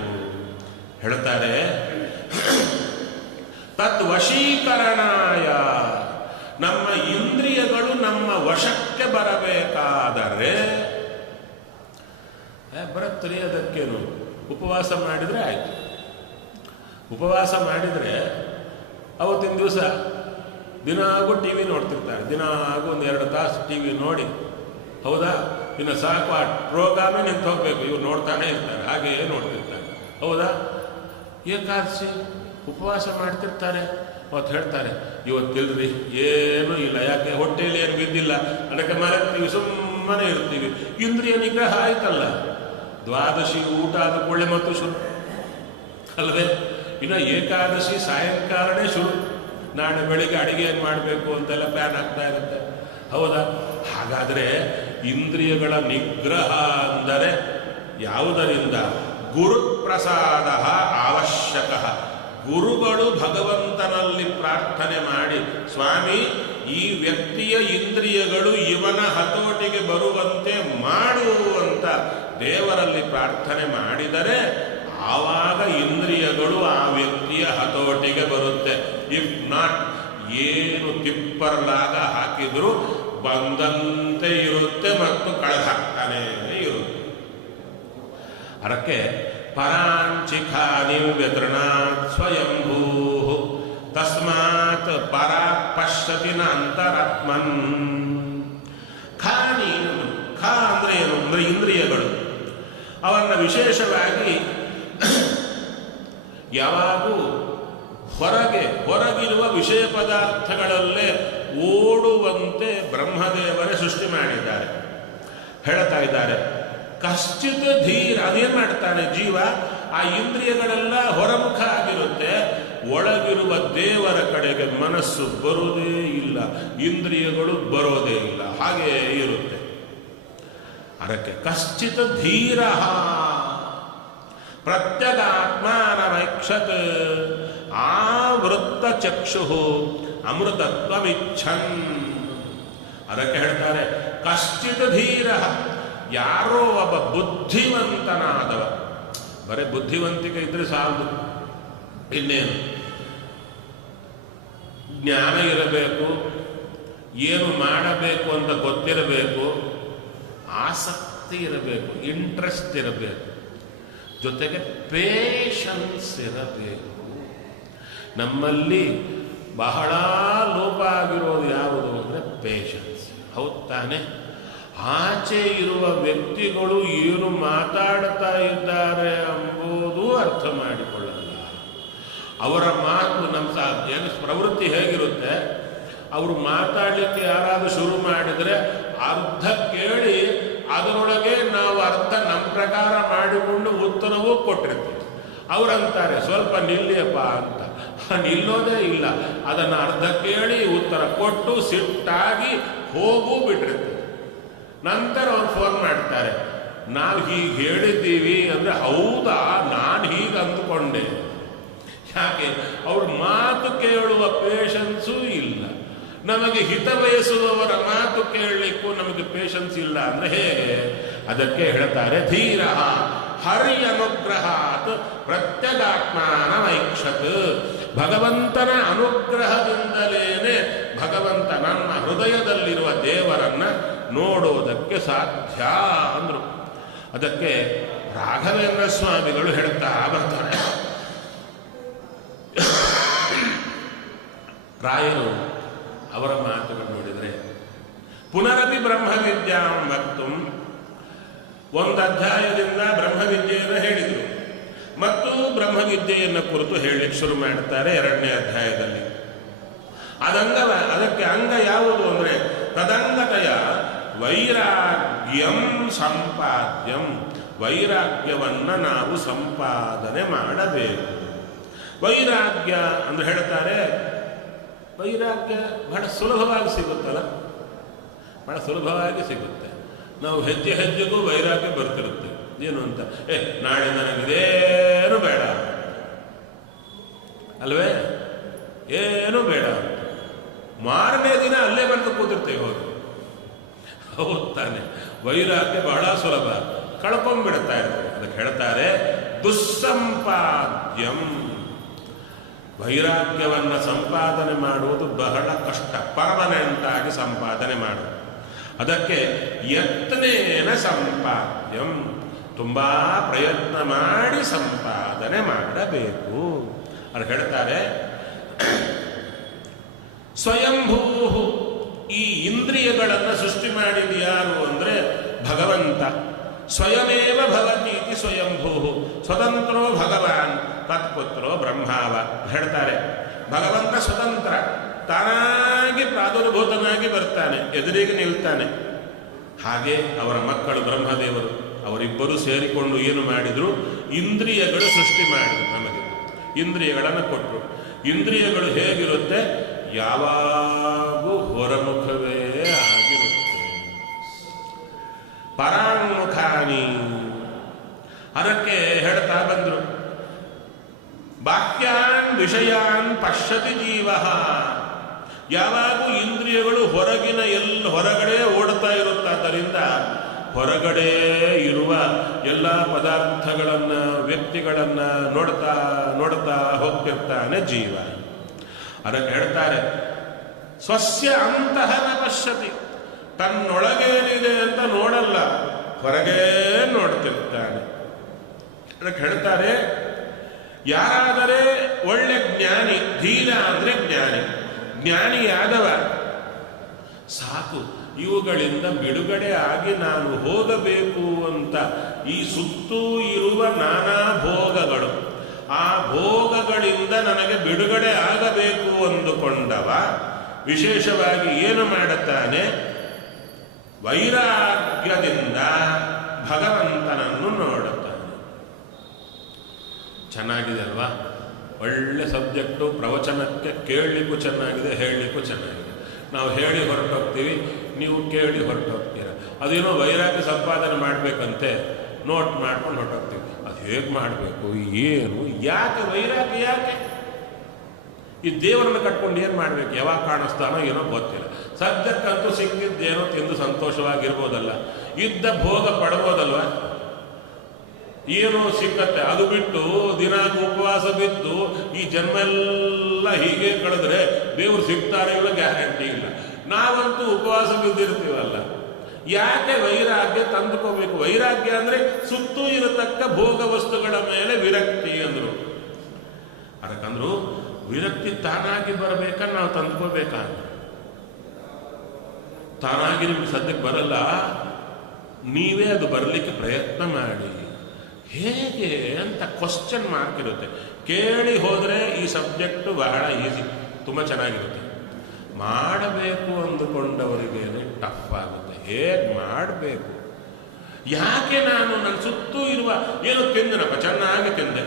ಹೇಳ್ತಾರೆ? ತತ್ ವಶೀಕರಣಾಯ. ನಮ್ಮ ಇಂದ್ರಿಯಗಳು ನಮ್ಮ ವಶಕ್ಕೆ ಬರಬೇಕಾದರೆ ಬರುತ್ತರಿ. ಅದಕ್ಕೇನು? ಉಪವಾಸ ಮಾಡಿದರೆ ಆಯಿತು. ಉಪವಾಸ ಮಾಡಿದರೆ ಅವತ್ತಿನ ದಿವಸ ದಿನಾಗೂ ಟಿ ವಿ ನೋಡ್ತಿರ್ತಾರೆ. ದಿನಾಗೂ 1-2 ತಾಸು ಟಿ ವಿ ನೋಡಿ, ಹೌದಾ, ಇನ್ನು ಸಾಕು, ಆ ಪ್ರೋಗ್ರಾಮೇ ನಿಂತು ಹೋಗಬೇಕು, ಇವ್ರು ನೋಡ್ತಾನೆ ಇರ್ತಾರೆ, ಹಾಗೆಯೇ ನೋಡ್ತಿರ್ತಾರೆ, ಹೌದಾ. ಏಕಾದಶಿ ಉಪವಾಸ ಮಾಡ್ತಿರ್ತಾರೆ, ಅವತ್ತು ಹೇಳ್ತಾರೆ, ಇವತ್ತಿಲ್ರಿ ಏನೂ ಇಲ್ಲ, ಯಾಕೆ ಹೊಟ್ಟೆಯಲ್ಲಿ ಏನು ಬಿದ್ದಿಲ್ಲ, ಅದಕ್ಕೆ ಮಲಗ್ತೀವಿ, ಸುಮ್ಮನೆ ಇರ್ತೀವಿ. ಇಂದ್ರಿಯ ನಿಗ್ರಹ ಆಯ್ತಲ್ಲ. ದ್ವಾದಶಿ ಊಟ ಆದ ಕೂಡಲೇ ಮತ್ತು ಶುರು ಅಲ್ಲವೇ? ಇನ್ನು ಏಕಾದಶಿ ಸಾಯಂಕಾಲನೇ ಶುರು. ನಾಳೆ ಬೆಳಿಗ್ಗೆ ಅಡಿಗೆ ಏನು ಮಾಡಬೇಕು ಅಂತೆಲ್ಲ ಪ್ಲ್ಯಾನ್ ಆಗ್ತಾ ಇರುತ್ತೆ, ಹೌದಾ. ಹಾಗಾದರೆ ಇಂದ್ರಿಯಗಳ ನಿಗ್ರಹ ಅಂದರೆ ಯಾವುದರಿಂದ? ಗುರುಪ್ರಸಾದ ಅವಶ್ಯಕ. ಗುರುಗಳು ಭಗವಂತನಲ್ಲಿ ಪ್ರಾರ್ಥನೆ ಮಾಡಿ, ಸ್ವಾಮಿ ಈ ವ್ಯಕ್ತಿಯ ಇಂದ್ರಿಯಗಳು ಇವನ ಹತೋಟಿಗೆ ಬರುವಂತೆ ಮಾಡು ಅಂತ ದೇವರಲ್ಲಿ ಪ್ರಾರ್ಥನೆ ಮಾಡಿದರೆ ಆವಾಗ ಇಂದ್ರಿಯಗಳು ಆ ವ್ಯಕ್ತಿಯ ಹತೋಟಿಗೆ ಬರುತ್ತೆ. ಇಫ್ ನಾಟ್, ಏನು ತಿಪ್ಪರ್ಲಾಗ ಹಾಕಿದ್ರು ಬಂದಂತೆ ಇರುತ್ತೆ ಮತ್ತು ಕಳೆದಾಗ್ತಾನೆ ಇರುತ್ತೆ. ಅದಕ್ಕೆ ಪರಾಂಚಿಖಾನಿ ವ್ಯತೃಣಾತ್ ಸ್ವಯಂಭೂ ತಸ್ಮಾತ್ ಪರಾಕ್ ಪಶ್ಯತಿ ನ ಅಂತರಾತ್ಮನ್. ಖಾನಿ, ಖಾ ಅಂದ್ರೆ ಏನು ಅಂದ್ರೆ ಇಂದ್ರಿಯಗಳು. ಅವನ್ನ ವಿಶೇಷವಾಗಿ ಯಾವಾಗೂ ಹೊರಗಿರುವ ವಿಷಯ ಪದಾರ್ಥಗಳಲ್ಲೇ ಓಡುವಂತೆ ಬ್ರಹ್ಮದೇವರೇ ಸೃಷ್ಟಿ ಮಾಡಿದ್ದಾರೆ. ಹೇಳ್ತಾ ಇದ್ದಾರೆ, ಕಶ್ಚಿತ್ ಧೀರ, ಅದೇನ್ ಮಾಡ್ತಾನೆ ಜೀವ, ಆ ಇಂದ್ರಿಯಗಳೆಲ್ಲ ಹೊರಮುಖ ಆಗಿರುತ್ತೆ, ಒಳಗಿರುವ ದೇವರ ಕಡೆಗೆ ಮನಸ್ಸು ಬರೋದೇ ಇಲ್ಲ, ಇಂದ್ರಿಯಗಳು ಬರೋದೇ ಇಲ್ಲ, ಹಾಗೇ ಇರುತ್ತೆ. ಅದಕ್ಕೆ ಕಶ್ಚಿತ್ ಧೀರ ಪ್ರತ್ಯಗಾತ್ಮಾನಮೈಕ್ಷತ್ ಆವೃತ್ತ ಚಕ್ಷು ಅಮೃತತ್ವಮಿಚ್ಛನ್. ಅದಕ್ಕೆ ಹೇಳ್ತಾರೆ ಕಶ್ಚಿತ್ ಧೀರ, ಯಾರೋ ಒಬ್ಬ ಬುದ್ಧಿವಂತನಾದವ. ಬರೀ ಬುದ್ಧಿವಂತಿಕೆ ಇದ್ರೆ ಸಾಲದು, ಇನ್ನೇನು ಜ್ಞಾನ ಇರಬೇಕು, ಏನು ಮಾಡಬೇಕು ಅಂತ ಗೊತ್ತಿರಬೇಕು, ಆಸಕ್ತಿ ಇರಬೇಕು, ಇಂಟ್ರೆಸ್ಟ್ ಇರಬೇಕು, ಜೊತೆಗೆ ಪೇಷನ್ಸ್ ಇರಬೇಕು. ನಮ್ಮಲ್ಲಿ ಬಹಳ ಲೋಪ ಆಗಿರೋದು ಯಾವುದು ಅಂದರೆ ಪೇಷನ್ಸ್. ಹೌದು ತಾನೆ? ಆಚೆ ಇರುವ ವ್ಯಕ್ತಿಗಳು ಏನು ಮಾತಾಡ್ತಾ ಇದ್ದಾರೆ ಎಂಬುದು ಅರ್ಥ ಮಾಡಿಕೊಳ್ಳಲ್ಲ. ಅವರ ಮಾತು ನಮ್ಮ ಪ್ರವೃತ್ತಿ ಹೇಗಿರುತ್ತೆ, ಅವರು ಮಾತಾಡಲಿಕ್ಕೆ ಯಾರಾದರೂ ಶುರು ಮಾಡಿದರೆ ಅರ್ಧ ಕೇಳಿ ಅದರೊಳಗೆ ನಾವು ಅರ್ಥ ನಮ್ಮ ಪ್ರಕಾರ ಮಾಡಿಕೊಂಡು ಉತ್ತರವೂ ಕೊಟ್ಟಿರ್ತೀವಿ. ಅವರಂತಾರೆ ಸ್ವಲ್ಪ ನಿಲ್ಲಿಯಪ್ಪ ಅಂತ, ನಿಲ್ಲೋದೇ ಇಲ್ಲ. ಅದನ್ನು ಅರ್ಧ ಕೇಳಿ ಉತ್ತರ ಕೊಟ್ಟು ಸಿಟ್ಟಾಗಿ ಹೋಗೂ ಬಿಟ್ಟಿರ್ತೀವಿ. ನಂತರ ಅವ್ರು ಫೋನ್ ಮಾಡ್ತಾರೆ, ನಾವು ಹೀಗೆ ಹೇಳಿದ್ದೀವಿ ಅಂದರೆ ಹೌದಾ, ನಾನು ಹೀಗೆ ಅಂದುಕೊಂಡೆ. ಯಾಕೆ? ಅವ್ರ ಮಾತು ಕೇಳುವ ಪೇಷನ್ಸು ಇಲ್ಲ. ನಮಗೆ ಹಿತ ಬಯಸುವವರ ಮಾತು ಕೇಳಲಿಕ್ಕೂ ನಮಗೆ ಪೇಷನ್ಸ್ ಇಲ್ಲ ಅಂದರೆ ಹೇಗೆ? ಅದಕ್ಕೆ ಹೇಳ್ತಾರೆ ಧೀರ ಹರಿ ಅನುಗ್ರಹಾತ್ ಪ್ರತ್ಯಗಾತ್ಮಾನಮೈಕ್ಷತ್. ಭಗವಂತನ ಅನುಗ್ರಹದಿಂದಲೇನೆ ಭಗವಂತ ನಮ್ಮ ಹೃದಯದಲ್ಲಿರುವ ದೇವರನ್ನ ನೋಡೋದಕ್ಕೆ ಸಾಧ್ಯ ಅಂದರು. ಅದಕ್ಕೆ ರಾಘವೇಂದ್ರ ಸ್ವಾಮಿಗಳು ಹೇಳ್ತಾ ಬರ್ತಾರೆ, ರಾಯರು ಅವರ ಮಾತುಗಳು ನೋಡಿದರೆ ಪುನರಪಿ ಬ್ರಹ್ಮವಿದ್ಯಾಂ ವಕ್ತು, ಒಂದು ಅಧ್ಯಾಯದಿಂದ ಬ್ರಹ್ಮವಿದ್ಯೆಯನ್ನು ಹೇಳಿದರು ಮತ್ತು ಬ್ರಹ್ಮವಿದ್ಯೆಯನ್ನು ಕುರಿತು ಹೇಳಲಿಕ್ಕೆ ಶುರು ಮಾಡ್ತಾರೆ 2ನೇ ಅಧ್ಯಾಯದಲ್ಲಿ. ಅದಕ್ಕೆ ಅಂಗ ಯಾವುದು ಅಂದರೆ ತದಂಗತೆಯ ವೈರಾಗ್ಯಂ ಸಂಪಾದ್ಯಂ. ವೈರಾಗ್ಯವನ್ನು ನಾವು ಸಂಪಾದನೆ ಮಾಡಬೇಕು. ವೈರಾಗ್ಯ ಅಂದ್ರೆ ಹೇಳ್ತಾರೆ, ವೈರಾಗ್ಯ ಬಹಳ ಸುಲಭವಾಗಿ ಸಿಗುತ್ತಲ್ಲ, ಬಹಳ ಸುಲಭವಾಗಿ ಸಿಗುತ್ತೆ. ನಾವು ಹೆಜ್ಜೆ ಹೆಜ್ಜೆಗೂ ವೈರಾಗ್ಯ ಬರ್ತಿರುತ್ತೆ. ಏನು ಅಂತ, ನಾಳೆ ನನಗಿದೇನು ಬೇಡ ಅಲ್ವೇ, ಏನು ಬೇಡ, ಮಾರನೇ ದಿನ ಅಲ್ಲೇ ಬಂದು ಕೂತಿರ್ತೇವೆ ಹೋಗಿ. ಹೌದು ತಾನೆ? ವೈರಾಗ್ಯ ಬಹಳ ಸುಲಭ, ಕಳ್ಕೊಂಡ್ಬಿಡ್ತಾ ಇರ್ತದೆ. ಅದಕ್ಕೆ ಹೇಳ್ತಾರೆ ದುಸ್ಸಂಪಾದ್ಯಂ. ವೈರಾಗ್ಯವನ್ನು ಸಂಪಾದನೆ ಮಾಡುವುದು ಬಹಳ ಕಷ್ಟ, ಪರ್ಮನೆಂಟ್ ಆಗಿ ಸಂಪಾದನೆ ಮಾಡುವುದು. ಅದಕ್ಕೆ ಯತ್ನೇನ ಸಂಪಾದ್ಯಂ, ತುಂಬಾ ಪ್ರಯತ್ನ ಮಾಡಿ ಸಂಪಾದನೆ ಮಾಡಬೇಕು. ಅದು ಹೇಳ್ತಾರೆ ಸ್ವಯಂಭೂ. ಈ ಇಂದ್ರಿಯಗಳನ್ನು ಸೃಷ್ಟಿ ಮಾಡಿದ ಯಾರು ಅಂದರೆ ಭಗವಂತ. ಸ್ವಯಮೇವ ಭವತೀತಿ ಸ್ವಯಂಭೂ, ಸ್ವತಂತ್ರೋ ಭಗವಾನ್ ತತ್ಪುತ್ರೋ ಬ್ರಹ್ಮಾವ. ಹೇಳ್ತಾರೆ ಭಗವಂತ ಸ್ವತಂತ್ರ, ತಾನಾಗಿ ಪ್ರಾದುರ್ಭೂತನಾಗಿ ಬರ್ತಾನೆ, ಎದುರಿಗೆ ನಿಲ್ತಾನೆ. ಹಾಗೆ ಅವರ ಮಕ್ಕಳು ಬ್ರಹ್ಮದೇವರು, ಅವರಿಬ್ಬರು ಸೇರಿಕೊಂಡು ಏನು ಮಾಡಿದ್ರು, ಇಂದ್ರಿಯಗಳು ಸೃಷ್ಟಿ ಮಾಡಿದ್ರು. ನಮಗೆ ಇಂದ್ರಿಯಗಳನ್ನು ಕೊಟ್ಟರು. ಇಂದ್ರಿಯಗಳು ಹೇಗಿರುತ್ತೆ, ಯಾವಾಗೂ ಹೊರಮುಖವೇ ಆಗಿರುತ್ತೆ. ಪರಾಂಗುಖಾನಿ. ಅದಕ್ಕೆ ಹೇಳ್ತಾ ಬಂದರು ಬಾಹ್ಯಾನ್ ವಿಷಯಾನ್ ಪಶ್ಯತಿ ಜೀವ. ಯಾವಾಗೂ ಇಂದ್ರಿಯಗಳು ಹೊರಗಡೆ ಓಡ್ತಾ ಇರುತ್ತಾದ್ದರಿಂದ ಹೊರಗಡೆ ಇರುವ ಎಲ್ಲ ಪದಾರ್ಥಗಳನ್ನ ವ್ಯಕ್ತಿಗಳನ್ನ ನೋಡ್ತಾ ನೋಡ್ತಾ ಹೋಗ್ತಿರ್ತಾನೆ ಜೀವ. ಅದಕ್ಕೆ ಹೇಳ್ತಾರೆ ಸ್ವಸ್ಯ ಅಂತಃ ನ ಪಶ್ಯತಿ. ತನ್ನೊಳಗೇನಿದೆ ಅಂತ ನೋಡಲ್ಲ, ಹೊರಗೇ ನೋಡ್ತಿರ್ತಾನೆ. ಅದಕ್ಕೆ ಹೇಳ್ತಾರೆ ಯಾರಾದರೆ ಒಳ್ಳೆ ಜ್ಞಾನಿ, ಧೀರ ಅಂದ್ರೆ ಜ್ಞಾನಿಯಾದವ ಸಾಕು ಇವುಗಳಿಂದ ಬಿಡುಗಡೆ ಆಗಿ ನಾನು ಹೋಗಬೇಕು ಅಂತ ಈ ಸುತ್ತೂ ಇರುವ ನಾನಾ ಭೋಗಗಳು, ಆ ಭೋಗಗಳಿಂದ ನನಗೆ ಬಿಡುಗಡೆ ಆಗಬೇಕು ಅಂದುಕೊಂಡವ ವಿಶೇಷವಾಗಿ ಏನು ಮಾಡುತ್ತಾನೆ? ವೈರಾಗ್ಯದಿಂದ ಭಗವಂತನನ್ನು ನೋಡುತ್ತಾನೆ. ಚೆನ್ನಾಗಿದೆ ಅಲ್ವಾ? ಒಳ್ಳೆ ಸಬ್ಜೆಕ್ಟು. ಪ್ರವಚನಕ್ಕೆ ಕೇಳಲಿಕ್ಕೂ ಚೆನ್ನಾಗಿದೆ, ಹೇಳಲಿಕ್ಕೂ ಚೆನ್ನಾಗಿದೆ. ನಾವು ಹೇಳಿ ಹೊರಟೋಗ್ತೀವಿ, ನೀವು ಕೇಳಿ ಹೊರಟೋಗ್ತೀರ. ಅದೇನೋ ವೈರಾಗ್ಯ ಸಂಪಾದನೆ ಮಾಡಬೇಕಂತೆ ನೋಟ್ ಮಾಡ್ಕೊಂಡು ಹೊರಟೋಗ್ತೀವಿ. ಅದು ಹೇಗೆ ಮಾಡಬೇಕು, ಏನು, ಯಾಕೆ ವೈರಾಗ್ಯ, ಯಾಕೆ ಈ ದೇವರನ್ನು ಕಟ್ಕೊಂಡು ಏನು ಮಾಡಬೇಕು? ಯಾವಾಗ ಕಾಣಿಸ್ತಾನೋ ಏನೋ ಗೊತ್ತಿಲ್ಲ. ಸದ್ಯಕ್ಕಂತೂ ಸಿಕ್ಕಿದ್ದೇನೋ ತಿಂದು ಸಂತೋಷವಾಗಿರ್ಬೋದಲ್ಲ, ಇದ್ದ ಭೋಗ ಪಡ್ಬೋದಲ್ವ? ಏನೋ ಸಿಕ್ಕತ್ತೆ, ಅದು ಬಿಟ್ಟು ದಿನ ಉಪವಾಸ ಬಿದ್ದು ಈ ಜನ್ಮ ಎಲ್ಲ ಹೀಗೆ ಕಳೆದ್ರೆ ದೇವರು ಸಿಗ್ತಾರೆ ಇಲ್ಲ ಗ್ಯಾರಂಟಿ ಇಲ್ಲ. ನಾವಂತೂ ಉಪವಾಸ ಬಿದ್ದಿರ್ತೀವಲ್ಲ, ಯಾಕೆ ವೈರಾಗ್ಯ ತಂದುಕೋಬೇಕು? ವೈರಾಗ್ಯ ಅಂದ್ರೆ ಸುತ್ತೂ ಇರತಕ್ಕ ಭೋಗ ವಸ್ತುಗಳ ಮೇಲೆ ವಿರಕ್ತಿ ಅಂದ್ರು. ಅದಕ್ಕಂದ್ರು ವಿರಕ್ತಿ ತಾನಾಗಿ ಬರಬೇಕಾ, ನಾವು ತಂದ್ಕೋಬೇಕಾ? ತಾನಾಗಿ ನಿಮ್ಗೆ ಸದ್ಯಕ್ಕೆ ಬರಲ್ಲ, ನೀವೇ ಅದು ಬರಲಿಕ್ಕೆ ಪ್ರಯತ್ನ ಮಾಡಿ. ಹೇಗೆ ಅಂತ ಕ್ವಶನ್ ಮಾರ್ಕ್ ಇರುತ್ತೆ. ಕೇಳಿ ಹೋದರೆ ಈ ಸಬ್ಜೆಕ್ಟು ಬಹಳ ಈಸಿ, ತುಂಬ ಚೆನ್ನಾಗಿರುತ್ತೆ. ಮಾಡಬೇಕು ಅಂದುಕೊಂಡವರಿಗೇನೆ ಟಫ್ ಆಗುತ್ತೆ. ಹೇಗೆ ಮಾಡಬೇಕು? ಯಾಕೆ ನನ್ನ ಸುತ್ತೂ ಇರುವ ಏನು ತಿಂದನಪ್ಪ, ಚೆನ್ನಾಗಿ ತಿಂದೆ,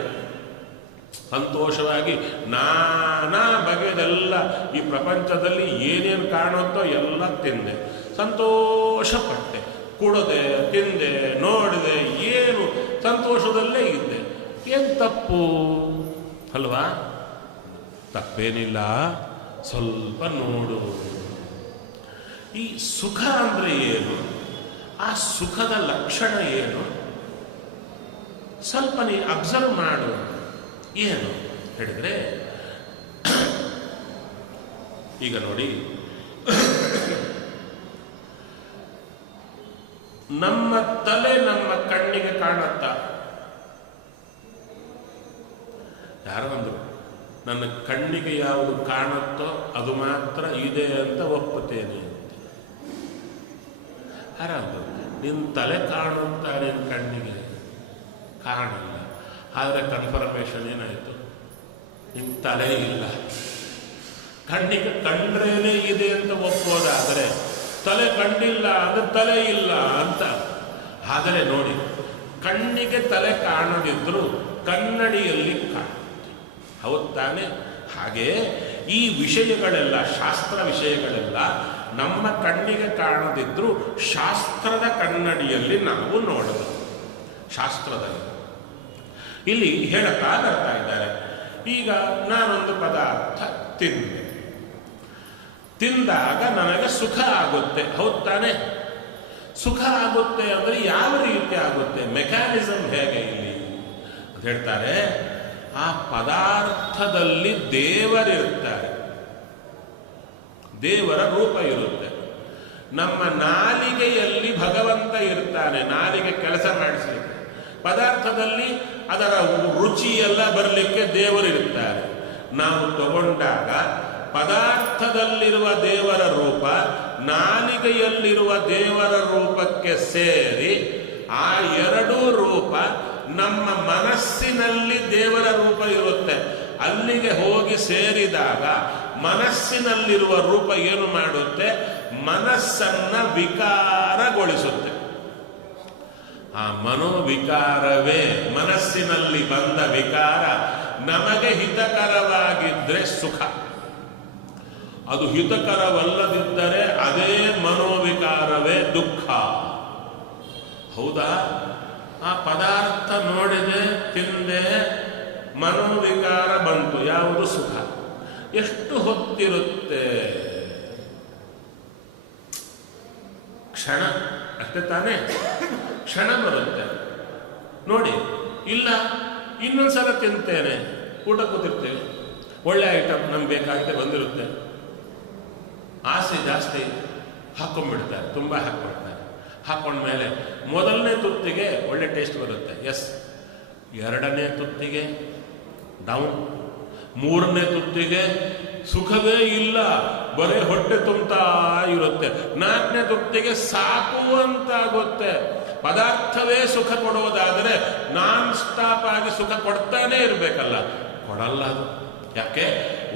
ಸಂತೋಷವಾಗಿ ನಾನಾ ಬಗೆದೆಲ್ಲ ಈ ಪ್ರಪಂಚದಲ್ಲಿ ಏನೇನು ಕಾಣುತ್ತೋ ಎಲ್ಲ ತಿಂದೆ, ಸಂತೋಷಪಟ್ಟೆ, ಕುಡದೆ, ತಿಂದೆ, ನೋಡಿದೆ, ಏನು ಸಂತೋಷದಲ್ಲೇ ಇದ್ದೆ. ಏನು ತಪ್ಪು ಅಲ್ವಾ? ತಪ್ಪೇನಿಲ್ಲ, ಸ್ವಲ್ಪ ನೋಡು. ಈ ಸುಖ ಅಂದರೆ ಏನು, ಆ ಸುಖದ ಲಕ್ಷಣ ಏನು, ಸ್ವಲ್ಪ ನೀ ಅಬ್ಸರ್ವ್ ಮಾಡು. ಏನು ಹೇಳಿದ್ರೆ, ಈಗ ನೋಡಿ, ನಮ್ಮ ತಲೆ ನಮ್ಮ ಕಣ್ಣಿಗೆ ಕಾಣುತ್ತಾ? ಯಾರೋ ಅಂದ್ರು, ನನ್ನ ಕಣ್ಣಿಗೆ ಯಾವುದು ಕಾಣುತ್ತೋ ಅದು ಮಾತ್ರ ಇದೆ ಅಂತ ಒಪ್ಪುತ್ತೇನೆ ಅಂತ. ಯಾರಂದ್ರು, ನಿನ್ನ ತಲೆ ಕಾಣುತ್ತಾ ನಿನ್ನ ಕಣ್ಣಿಗೆ ಕಾಣಿಲ್ಲ. ಆದರೆ ಕನ್ಫರ್ಮೇಷನ್ ಏನಾಯಿತು? ನಿನ್ನ ತಲೆ ಇಲ್ಲ. ಕಣ್ಣಿಗೆ ಕಂಡ್ರೇನೆ ಇದೆ ಅಂತ ಒಪ್ಪೋದಾದರೆ, ತಲೆ ಕಂಡಿಲ್ಲ ಅಂದ್ರೆ ತಲೆ ಇಲ್ಲ ಅಂತ. ಆದರೆ ನೋಡಿ, ಕಣ್ಣಿಗೆ ತಲೆ ಕಾಣದಿದ್ರು ಕನ್ನಡಿಯಲ್ಲಿ ಕಾಣುತ್ತೆ, ಹೌದು ತಾನೆ? ಹಾಗೆ ಈ ವಿಷಯಗಳೆಲ್ಲ, ಶಾಸ್ತ್ರ ವಿಷಯಗಳೆಲ್ಲ ನಮ್ಮ ಕಣ್ಣಿಗೆ ಕಾಣದಿದ್ರು ಶಾಸ್ತ್ರದ ಕನ್ನಡಿಯಲ್ಲಿ ನಾವು ನೋಡೋದು. ಶಾಸ್ತ್ರದಲ್ಲಿ ಇಲ್ಲಿ ಹೇಳುತ್ತಾ ಬರ್ತಾ ಇದ್ದಾರೆ. ಈಗ ನಾನೊಂದು ಪದಾರ್ಥ ತಿಂದಾಗ ನನಗೆ ಸುಖ ಆಗುತ್ತೆ, ಹೌದು ತಾನೆ? ಸುಖ ಆಗುತ್ತೆ ಅಂದರೆ ಯಾವ ರೀತಿ ಆಗುತ್ತೆ, ಮೆಕ್ಯಾನಿಸಮ್ ಹೇಗೆ ಇಲ್ಲಿ ಅಂತ ಹೇಳ್ತಾರೆ. ಆ ಪದಾರ್ಥದಲ್ಲಿ ದೇವರಿರ್ತಾರೆ, ದೇವರ ರೂಪ ಇರುತ್ತೆ. ನಮ್ಮ ನಾಲಿಗೆಯಲ್ಲಿ ಭಗವಂತ ಇರ್ತಾನೆ, ನಾಲಿಗೆ ಕೆಲಸ ಮಾಡಿಸಲಿಕ್ಕೆ. ಪದಾರ್ಥದಲ್ಲಿ ಅದರ ರುಚಿ ಎಲ್ಲ ಬರಲಿಕ್ಕೆ ದೇವರಿರ್ತಾರೆ. ನಾವು ತಗೊಂಡಾಗ ಪದಾರ್ಥದಲ್ಲಿರುವ ದೇವರ ರೂಪ ನಾಲಿಗೆಯಲ್ಲಿರುವ ದೇವರ ರೂಪಕ್ಕೆ ಸೇರಿ ಆ ಎರಡೂ ರೂಪ ನಮ್ಮ ಮನಸ್ಸಿನಲ್ಲಿ ದೇವರ ರೂಪ ಇರುತ್ತೆ. ಅಲ್ಲಿಗೆ ಹೋಗಿ ಸೇರಿದಾಗ ಮನಸ್ಸಿನಲ್ಲಿರುವ ರೂಪ ಏನು ಮಾಡುತ್ತೆ? ಮನಸ್ಸನ್ನ ವಿಕಾರಗೊಳಿಸುತ್ತೆ. ಆ ಮನೋವಿಕಾರವೇ, ಮನಸ್ಸಿನಲ್ಲಿ ಬಂದ ವಿಕಾರ ನಮಗೆ ಹಿತಕರವಾಗಿದ್ರೆ ಸುಖ, ಅದು ಹಿತಕರವಲ್ಲದಿದ್ದರೆ ಅದೇ ಮನೋವಿಕಾರವೇ ದುಃಖ. ಹೌದಾ? ಆ ಪದಾರ್ಥ ನೋಡಿದೆ, ತಿಂದೆ, ಮನೋವಿಕಾರ ಬಂತು, ಯಾವುದು ಸುಖ. ಎಷ್ಟು ಹೊತ್ತಿರುತ್ತೆ? ಕ್ಷಣ ಅಷ್ಟೇ ತಾನೇ, ಕ್ಷಣ ಬರುತ್ತೆ ನೋಡಿ. ಇಲ್ಲ ಇನ್ನೊಂದ್ಸಲ ತಿಂತೇನೆ, ಊಟ ಕೂತಿರ್ತೇವೆ, ಒಳ್ಳೆ ಐಟಮ್ ನಮ್ಗೆ ಬೇಕಾಗುತ್ತೆ ಬಂದಿರುತ್ತೆ, ಆಸೆ ಜಾಸ್ತಿ ಹಾಕೊಂಡ್ಬಿಡ್ತಾರೆ, ತುಂಬ ಹಾಕ್ಬಿಡ್ತಾರೆ. ಹಾಕೊಂಡ್ಮೇಲೆ ಮೊದಲನೇ ತುತ್ತಿಗೆ ಒಳ್ಳೆ ಟೇಸ್ಟ್ ಬರುತ್ತೆ, ಎಸ್. ಎರಡನೇ ತುತ್ತಿಗೆ ಡೌನ್, ಮೂರನೇ ತುತ್ತಿಗೆ ಸುಖವೇ ಇಲ್ಲ, ಬರೀ ಹೊಟ್ಟೆ ತುಂಬ್ತಾ ಇರುತ್ತೆ. ನಾಲ್ಕನೇ ತುತ್ತಿಗೆ ಸಾಕು ಅಂತಾಗುತ್ತೆ. ಪದಾರ್ಥವೇ ಸುಖ ಕೊಡುವುದಾದರೆ ನಾನ್ ಸ್ಟಾಪ್ ಆಗಿ ಸುಖ ಕೊಡ್ತಾನೆ ಇರಬೇಕಲ್ಲ, ಕೊಡಲ್ಲ ಅದು. ಯಾಕೆ?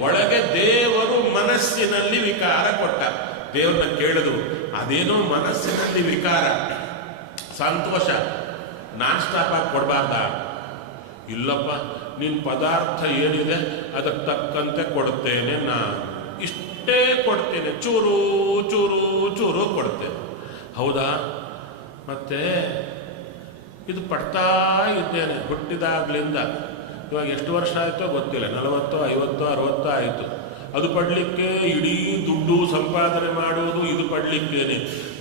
ಒಳಗೆ ದೇವರು ಮನಸ್ಸಿನಲ್ಲಿ ವಿಕಾರ ಕೊಟ್ಟ. ದೇವ್ರನ್ನ ಕೇಳಿದ್ರು, ಅದೇನೋ ಮನಸ್ಸಿನಲ್ಲಿ ವಿಕಾರ, ಸಂತೋಷ, ನಾನ್ ಸ್ಟಾಪ್ ಆಗಿ ಕೊಡಬಾರ್ದ? ಇಲ್ಲಪ್ಪ, ನಿನ್ನ ಪದಾರ್ಥ ಏನಿದೆ ಅದಕ್ಕೆ ತಕ್ಕಂತೆ ಕೊಡ್ತೇನೆ, ನಾನು ಇಷ್ಟೇ ಕೊಡ್ತೇನೆ, ಚೂರು ಚೂರು ಚೂರು ಕೊಡ್ತೇನೆ. ಹೌದಾ? ಮತ್ತೆ ಇದು ಪಡ್ತಾ ಇದ್ದೇನೆ ಹುಟ್ಟಿದಾಗ್ಲಿಂದ. ಇವಾಗ ಎಷ್ಟು ವರ್ಷ ಆಯಿತೋ ಗೊತ್ತಿಲ್ಲ, 40, 50, 60 ಆಯಿತು. ಅದು ಪಡಲಿಕ್ಕೆ ಇಡೀ ದುಡ್ಡು ಸಂಪಾದನೆ ಮಾಡುವುದು, ಇದು ಪಡಲಿಕ್ಕೇನೆ.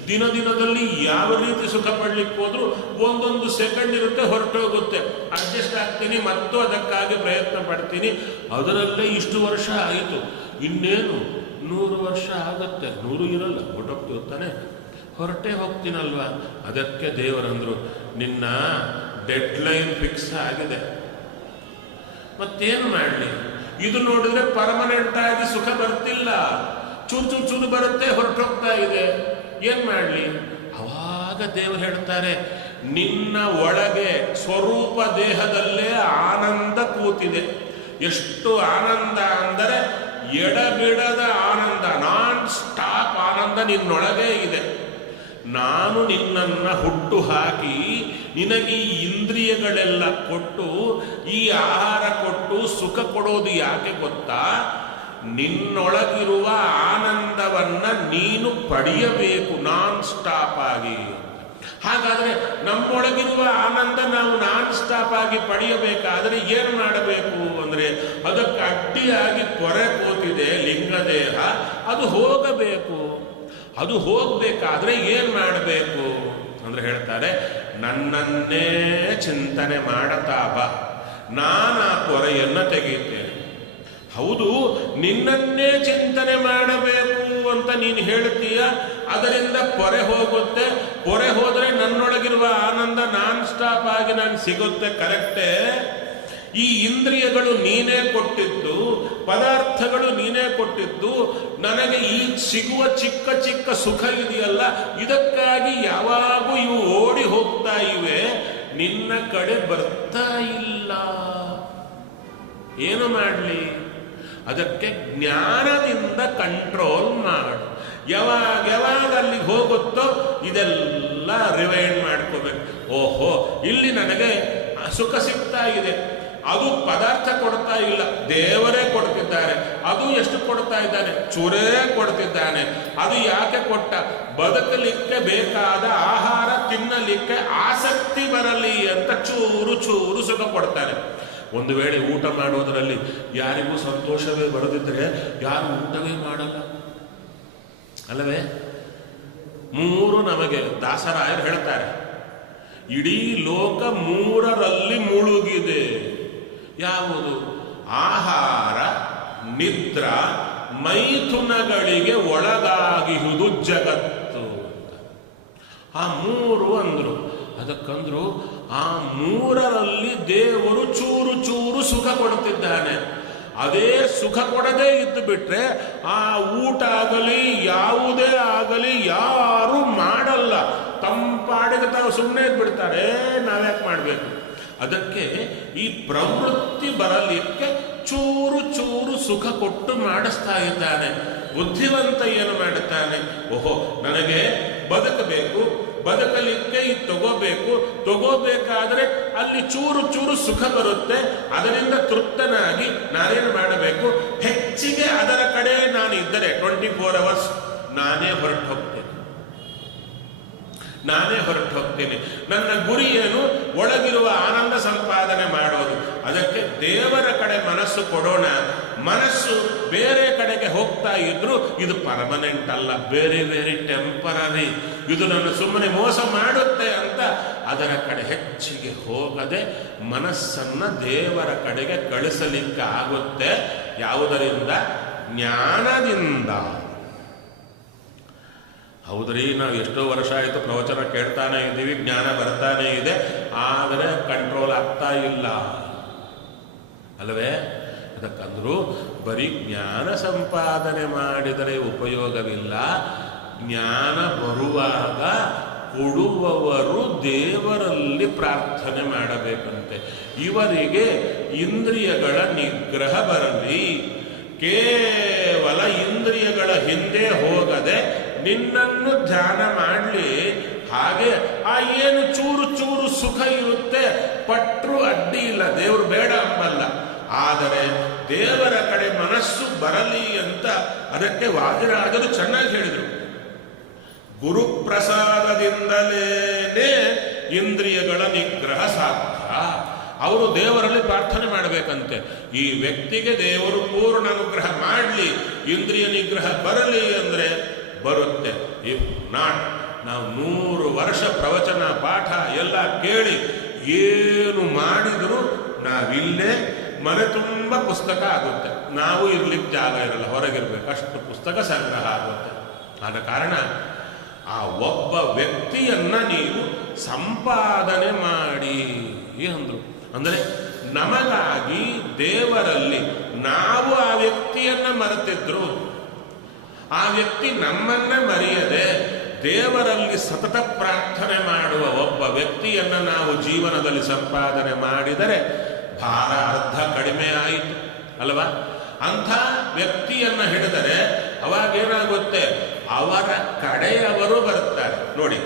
ದಿನ ದಿನದಲ್ಲಿ ಯಾವ ರೀತಿ ಸುಖ ಪಡ್ಲಿಕ್ಕೆ ಹೋದ್ರೂ ಒಂದೊಂದು ಸೆಕೆಂಡ್ ಇರುತ್ತೆ, ಹೊರಟೋಗುತ್ತೆ. ಅಡ್ಜಸ್ಟ್ ಆಗ್ತೀನಿ, ಮತ್ತು ಅದಕ್ಕಾಗಿ ಪ್ರಯತ್ನ ಪಡ್ತೀನಿ. ಅದರಲ್ಲೇ ಇಷ್ಟು ವರ್ಷ ಆಯಿತು, ಇನ್ನೇನು 100 ವರ್ಷ ಆಗತ್ತೆ. 100 ಇರಲ್ಲ, ಹೊರಟೋಗ್ತಿರ್ತಾನೆ, ಹೊರಟೇ ಹೋಗ್ತೀನಲ್ವ. ಅದಕ್ಕೆ ದೇವರಂದ್ರು, ನಿನ್ನ ಡೆಡ್ಲೈನ್ ಫಿಕ್ಸ್ ಆಗಿದೆ, ಮತ್ತೇನು ಮಾಡಲಿ? ಇದು ನೋಡಿದ್ರೆ ಪರ್ಮನೆಂಟ್ ಆಗಿ ಸುಖ ಬರ್ತಿಲ್ಲ, ಚೂರು ಚೂರು ಚೂರು ಬರುತ್ತೆ, ಹೊರಟೋಗ್ತಾ ಇದೆ. ಏನ್ ಮಾಡಲಿ? ಅವಾಗ ದೇವರು ಹೇಳ್ತಾರೆ, ನಿನ್ನ ಒಳಗೆ ಸ್ವರೂಪ ದೇಹದಲ್ಲೇ ಆನಂದ ಕೂತಿದೆ. ಎಷ್ಟು ಆನಂದ ಅಂದರೆ ಎಡಬಿಡದ ಆನಂದ, ನಾನ್ ಸ್ಟಾಪ್ ಆನಂದ ನಿನ್ನೊಳಗೆ ಇದೆ. ನಾನು ನಿನ್ನನ್ನು ಹುಟ್ಟು ಹಾಕಿ ನಿನಗೆ ಈ ಇಂದ್ರಿಯಗಳೆಲ್ಲ ಕೊಟ್ಟು, ಈ ಆಹಾರ ಕೊಟ್ಟು ಸುಖ ಕೊಡೋದು ಯಾಕೆ ಗೊತ್ತಾ? ನಿನ್ನೊಳಗಿರುವ ಆನಂದವನ್ನ ನೀನು ಪಡೆಯಬೇಕು ನಾನ್ ಸ್ಟಾಪ್ ಆಗಿ. ಹಾಗಾದ್ರೆ ನಮ್ಮೊಳಗಿರುವ ಆನಂದ ನಾವು ನಾನ್ ಸ್ಟಾಪ್ ಆಗಿ ಪಡೆಯಬೇಕಾದ್ರೆ ಏನು ಮಾಡಬೇಕು ಅಂದ್ರೆ, ಅದಕ್ಕೆ ಅಡ್ಡಿಯಾಗಿ ತೊರೆ ಕೂತಿದೆ ಲಿಂಗದೇಹ, ಅದು ಹೋಗಬೇಕು. ಅದು ಹೋಗ್ಬೇಕಾದ್ರೆ ಏನ್ ಮಾಡಬೇಕು ಅಂದ್ರೆ ಹೇಳ್ತಾರೆ, ನನ್ನನ್ನೇ ಚಿಂತನೆ ಮಾಡತಾ ಬಾ, ನಾನು ಆ ತೊರೆಯನ್ನು ತೆಗೆಯುತ್ತೇನೆ. ಹೌದು, ನಿನ್ನನ್ನೇ ಚಿಂತನೆ ಮಾಡಬೇಕು ಅಂತ ನೀನು ಹೇಳ್ತೀಯ, ಅದರಿಂದ ಪೊರೆ ಹೋಗುತ್ತೆ. ಪೊರೆ ಹೋದರೆ ನನ್ನೊಳಗಿರುವ ಆನಂದ ನಾನ್ ಸ್ಟಾಪ್ ಆಗಿ ನಾನು ಸಿಗುತ್ತೆ, ಕರೆಕ್ಟೇ. ಈ ಇಂದ್ರಿಯಗಳು ನೀನೇ ಕೊಟ್ಟಿದ್ದು, ಪದಾರ್ಥಗಳು ನೀನೇ ಕೊಟ್ಟಿದ್ದು, ನನಗೆ ಈ ಸಿಗುವ ಚಿಕ್ಕ ಚಿಕ್ಕ ಸುಖ ಇದೆಯಲ್ಲ, ಇದಕ್ಕಾಗಿ ಯಾವಾಗೂ ಇವು ಓಡಿ ಹೋಗ್ತಾ ಇವೆ, ನಿನ್ನ ಕಡೆ ಬರ್ತಾ ಇಲ್ಲ. ಏನು ಮಾಡಲಿ? ಅದಕ್ಕೆ ಜ್ಞಾನದಿಂದ ಕಂಟ್ರೋಲ್ ಮಾಡು. ಯಾವಾಗ ಅಲ್ಲಿಗೆ ಹೋಗುತ್ತೋ ಇದೆಲ್ಲ ರಿವೈಂಡ್ ಮಾಡ್ಕೋಬೇಕು. ಓಹೋ, ಇಲ್ಲಿ ನನಗೆ ಸುಖ ಸಿಗ್ತಾ ಇದೆ, ಅದು ಪದಾರ್ಥ ಕೊಡ್ತಾ ಇಲ್ಲ, ದೇವರೇ ಕೊಡ್ತಿದ್ದಾರೆ. ಅದು ಎಷ್ಟು ಕೊಡ್ತಾ ಇದ್ದಾನೆ? ಚೂರೇ ಕೊಡ್ತಿದ್ದಾನೆ. ಅದು ಯಾಕೆ ಕೊಟ್ಟ? ಬದುಕಲಿಕ್ಕೆ ಬೇಕಾದ ಆಹಾರ ತಿನ್ನಲಿಕ್ಕೆ ಆಸಕ್ತಿ ಬರಲಿ ಅಂತ ಚೂರು ಚೂರು ಸುಖ ಕೊಡ್ತಾನೆ. ಒಂದು ವೇಳೆ ಊಟ ಮಾಡೋದರಲ್ಲಿ ಯಾರಿಗೂ ಸಂತೋಷವೇ ಬರದಿದ್ದರೆ ಯಾರು ಊಟವೇ ಮಾಡಲ್ಲ ಅಲ್ಲವೇ? 3 ನಮಗೆ ದಾಸರಾಯರು ಹೇಳ್ತಾರೆ, ಇಡೀ ಲೋಕ 3ರಲ್ಲಿ ಮುಳುಗಿದೆ. ಯಾವುದು? ಆಹಾರ, ನಿದ್ರಾ, ಮೈಥುನಗಳಿಗೆ ಒಳಗಾಗಿಹುದು ಜಗತ್ತು ಅಂತ. ಆ 3 ಅಂದ್ರು. ಅದಕ್ಕಂದ್ರು, ಆ 3ರಲ್ಲಿ ದೇವರು ಚೂರು ಚೂರು ಸುಖ ಕೊಡ್ತಿದ್ದಾನೆ. ಅದೇ ಸುಖ ಕೊಡದೇ ಇದ್ದು ಬಿಟ್ರೆ ಆ ಊಟ ಆಗಲಿ ಯಾವುದೇ ಆಗಲಿ ಯಾರು ಮಾಡಲ್ಲ. ತಂಪಾಡಿಗೆ ತಾವು ಸುಮ್ಮನೆ ಇದ್ಬಿಡ್ತಾರೆ, ನಾವ್ಯಾಕೆ ಮಾಡಬೇಕು? ಅದಕ್ಕೆ ಈ ಪ್ರವೃತ್ತಿ ಬರಲಿಕ್ಕೆ ಚೂರು ಚೂರು ಸುಖ ಕೊಟ್ಟು ಮಾಡಿಸ್ತಾ ಇದ್ದಾನೆ. ಬುದ್ಧಿವಂತ ಏನು ಮಾಡುತ್ತಾನೆ? ಓಹೋ, ನನಗೆ ಬದುಕಬೇಕು, ಬದುಕಲಿಕ್ಕೆ ಇದು ತಗೋಬೇಕಾದ್ರೆ ಅಲ್ಲಿ ಚೂರು ಚೂರು ಸುಖ ಬರುತ್ತೆ. ಅದರಿಂದ ತೃಪ್ತನಾಗಿ ನಾನೇನು ಮಾಡಬೇಕು? ಹೆಚ್ಚಿಗೆ ಅದರ ಕಡೆ ನಾನು ಇದ್ದರೆ 24 hours ನಾನೇ ಹೊರಟು ಹೋಗ್ತೇನೆ. ನನ್ನ ಗುರಿ ಏನು? ಒಳಗಿರುವ ಆನಂದ ಸಂಪಾದನೆ ಮಾಡೋದು. ಅದಕ್ಕೆ ದೇವರ ಕಡೆ ಮನಸ್ಸು ಕೊಡೋಣ. ಮನಸ್ಸು ಬೇರೆ ಕಡೆಗೆ ಹೋಗ್ತಾ ಇದ್ರು ಇದು ಪರ್ಮನೆಂಟ್ ಅಲ್ಲ, ಬೇರೆ ಬೇರೆ ಟೆಂಪರರಿ, ಇದು ನನ್ನ ಸುಮ್ಮನೆ ಮೋಸ ಮಾಡುತ್ತೆ ಅಂತ ಅದರ ಕಡೆ ಹೆಚ್ಚಿಗೆ ಹೋಗದೆ ಮನಸ್ಸನ್ನ ದೇವರ ಕಡೆಗೆ ಕಳಿಸಲಿಕ್ಕೆ ಆಗುತ್ತೆ. ಯಾವುದರಿಂದ? ಜ್ಞಾನದಿಂದ. ಹೌದ್ರಿ, ನಾವು ಎಷ್ಟೋ ವರ್ಷ ಆಯಿತು ಪ್ರವಚನ ಕೇಳ್ತಾನೆ ಇದ್ದೀವಿ, ಜ್ಞಾನ ಬರ್ತಾನೆ ಇದೆ, ಆದರೆ ಕಂಟ್ರೋಲ್ ಆಗ್ತಾ ಇಲ್ಲ ಅಲ್ಲವೇ? ಅದಕ್ಕಂದ್ರೂ ಬರೀ ಜ್ಞಾನ ಸಂಪಾದನೆ ಮಾಡಿದರೆ ಉಪಯೋಗವಿಲ್ಲ. ಜ್ಞಾನ ಬರುವಾಗ ಕೊಡುವವರು ದೇವರಲ್ಲಿ ಪ್ರಾರ್ಥನೆ ಮಾಡಬೇಕಂತೆ. ಇವರಿಗೆ ಇಂದ್ರಿಯಗಳ ನಿಗ್ರಹ ಬರಲಿ, ಕೇವಲ ಇಂದ್ರಿಯಗಳ ಹಿಂದೆ ಹೋಗದೆ ನಿನ್ನನ್ನು ಧ್ಯಾನ ಮಾಡಲಿ. ಹಾಗೆ ಆ ಏನು ಚೂರು ಚೂರು ಸುಖ ಇರುತ್ತೆ, ಪಟ್ರು ಅಡ್ಡಿ ಇಲ್ಲ, ದೇವರು ಬೇಡ ಅಂಬಲ್ಲ. ಆದರೆ ದೇವರ ಕಡೆ ಮನಸ್ಸು ಬರಲಿ ಅಂತ ಅದಕ್ಕೆ ವಾದಿರಾಜರು ಚೆನ್ನಾಗಿ ಹೇಳಿದರು. ಗುರುಪ್ರಸಾದದಿಂದಲೇ ಇಂದ್ರಿಯಗಳ ನಿಗ್ರಹ ಸಾಧ್ಯ. ಅವರು ದೇವರಲ್ಲಿ ಪ್ರಾರ್ಥನೆ ಮಾಡಬೇಕಂತೆ, ಈ ವ್ಯಕ್ತಿಗೆ ದೇವರು ಪೂರ್ಣ ಅನುಗ್ರಹ ಮಾಡಲಿ, ಇಂದ್ರಿಯ ನಿಗ್ರಹ ಬರಲಿ ಅಂದರೆ ಬರುತ್ತೆ. ಇಫ್ ನಾಟ್, ನಾವು 100 ವರ್ಷ ಪ್ರವಚನ ಪಾಠ ಎಲ್ಲ ಕೇಳಿ ಏನು ಮಾಡಿದರೂ ನಾವಿಲ್ಲೇ ಮನೆ ತುಂಬ ಪುಸ್ತಕ ಆಗುತ್ತೆ, ನಾವು ಇರ್ಲಿಕ್ಕೆ ಜಾಗ ಇರಲ್ಲ, ಹೊರಗಿರ್ಬೇಕು, ಅಷ್ಟು ಪುಸ್ತಕ ಸಂಗ್ರಹ ಆಗುತ್ತೆ. ಆದ ಕಾರಣ ಆ ಒಬ್ಬ ವ್ಯಕ್ತಿಯನ್ನ ನೀವು ಸಂಪಾದನೆ ಮಾಡಿ ಅಂದರು. ಅಂದರೆ ನಮಗಾಗಿ ದೇವರಲ್ಲಿ ನಾವು ಆ ವ್ಯಕ್ತಿಯನ್ನ ಮರೆತಿದ್ರು, ಆ ವ್ಯಕ್ತಿ ನಮ್ಮನ್ನ ಮರೆಯದೆ ದೇವರಲ್ಲಿ ಸತತ ಪ್ರಾರ್ಥನೆ ಮಾಡುವ ಒಬ್ಬ ವ್ಯಕ್ತಿಯನ್ನ ನಾವು ಜೀವನದಲ್ಲಿ ಸಂಪಾದನೆ ಮಾಡಿದರೆ ಭಾರ ಅರ್ಧ ಕಡಿಮೆ ಆಯಿತು ಅಲ್ವಾ? ಅಂಥ ವ್ಯಕ್ತಿಯನ್ನ ಹಿಡಿದರೆ ಅವಾಗೇನಾಗುತ್ತೆ, ಅವರ ಕಡೆಯವರು ಬರ್ತಾರೆ. ನೋಡಿ,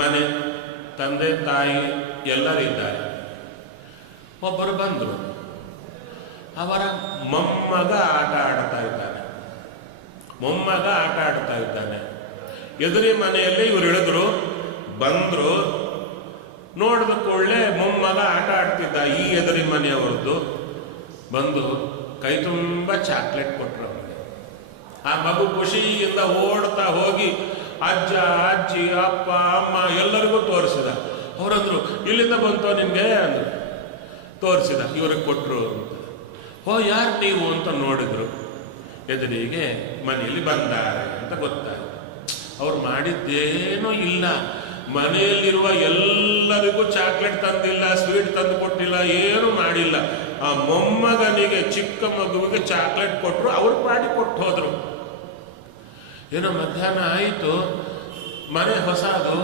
ಮನೆ ತಂದೆ ತಾಯಿ ಎಲ್ಲರಿದ್ದಾರೆ. ಒಬ್ಬರು ಬಂದರು, ಅವರ ಮೊಮ್ಮಗ ಆಟ ಆಡ್ತಾ ಇದ್ದಾನೆ. ಎದುರಿ ಮನೆಯಲ್ಲಿ ಇವರು ಇಳಿದ್ರು, ಬಂದ್ರು, ನೋಡಿದ ಕೂಡಲೇ ಮೊಮ್ಮಗ ಆಟ ಆಡ್ತಿದ್ದ ಈ ಎದುರಿ ಮನೆಯವರದ್ದು. ಬಂದು ಕೈ ತುಂಬ ಚಾಕ್ಲೇಟ್ ಕೊಟ್ಟರು ಅವನಿಗೆ. ಆ ಮಗು ಖುಷಿಯಿಂದ ಓಡ್ತಾ ಹೋಗಿ ಅಜ್ಜ ಅಜ್ಜಿ ಅಪ್ಪ ಅಮ್ಮ ಎಲ್ಲರಿಗೂ ತೋರಿಸಿದ. ಅವರಂದ್ರು, ಇಲ್ಲಿಂದ ಬಂತು ನಿಮಗೆ ಅಂದ್ರು. ತೋರಿಸಿದ, ಇವ್ರಿಗೆ ಕೊಟ್ಟರು ಅಂತ. ಓ, ಯಾರು ನೀವು ಅಂತ ನೋಡಿದ್ರು. ಎದುರಿಗೆ ಮನೆಯಲ್ಲಿ ಬಂದಾರೆ ಅಂತ ಗೊತ್ತಾಯ್ತು. ಅವ್ರು ಮಾಡಿದ್ದೇನೂ ಇಲ್ಲ, ಮನೆಯಲ್ಲಿರುವ ಎಲ್ಲರಿಗೂ ಚಾಕ್ಲೇಟ್ ತಂದಿಲ್ಲ, ಸ್ವೀಟ್ ತಂದು ಕೊಟ್ಟಿಲ್ಲ, ಏನು ಮಾಡಿಲ್ಲ. ಆ ಮೊಮ್ಮಗನಿಗೆ, ಚಿಕ್ಕ ಮಗುವಿಗೆ ಚಾಕ್ಲೇಟ್ ಕೊಟ್ಟರು, ಅವ್ರು ಪಾಡಿ ಕೊಟ್ಟು ಹೋದ್ರು. ಏನೋ ಮಧ್ಯಾಹ್ನ ಆಯಿತು, ಮನೆ ಹೊಸದು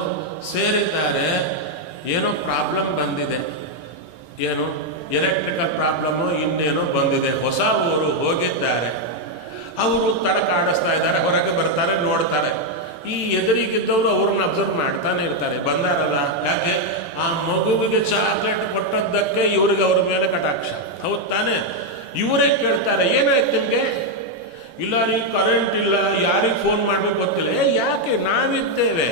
ಸೇರಿದ್ದಾರೆ, ಏನೋ ಪ್ರಾಬ್ಲಮ್ ಬಂದಿದೆ, ಏನು ಎಲೆಕ್ಟ್ರಿಕಲ್ ಪ್ರಾಬ್ಲಮ್ಮು ಇನ್ನೇನೋ ಬಂದಿದೆ. ಹೊಸ ಊರು ಹೋಗಿದ್ದಾರೆ, ಅವರು ತಡಕಾಡಿಸ್ತಾ ಇದ್ದಾರೆ, ಹೊರಗೆ ಬರ್ತಾರೆ, ನೋಡ್ತಾರೆ. ಈ ಎದುರಿಗಿದ್ದವರು ಅವ್ರನ್ನ ಅಬ್ಸರ್ವ್ ಮಾಡ್ತಾನೆ ಇರ್ತಾರೆ. ಬಂದಾರಲ್ಲ, ಯಾಕೆ ಆ ಮಗುವಿಗೆ ಚಾಕ್ಲೇಟ್ ಕೊಟ್ಟದ್ದಕ್ಕೆ ಇವ್ರಿಗೆ ಅವ್ರ ಮೇಲೆ ಕಟಾಕ್ಷ, ಹೌದು ತಾನೆ? ಇವರೇ ಕೇಳ್ತಾರೆ, ಏನಾಯ್ತು ನಿಮಗೆ? ಇಲ್ಲ ರೀ, ಕರೆಂಟ್ ಇಲ್ಲ, ಯಾರಿಗೆ ಫೋನ್ ಮಾಡ್ಬೇಕು ಗೊತ್ತಿಲ್ಲ. ಯಾಕೆ? ನಾವಿದ್ದೇವೆ.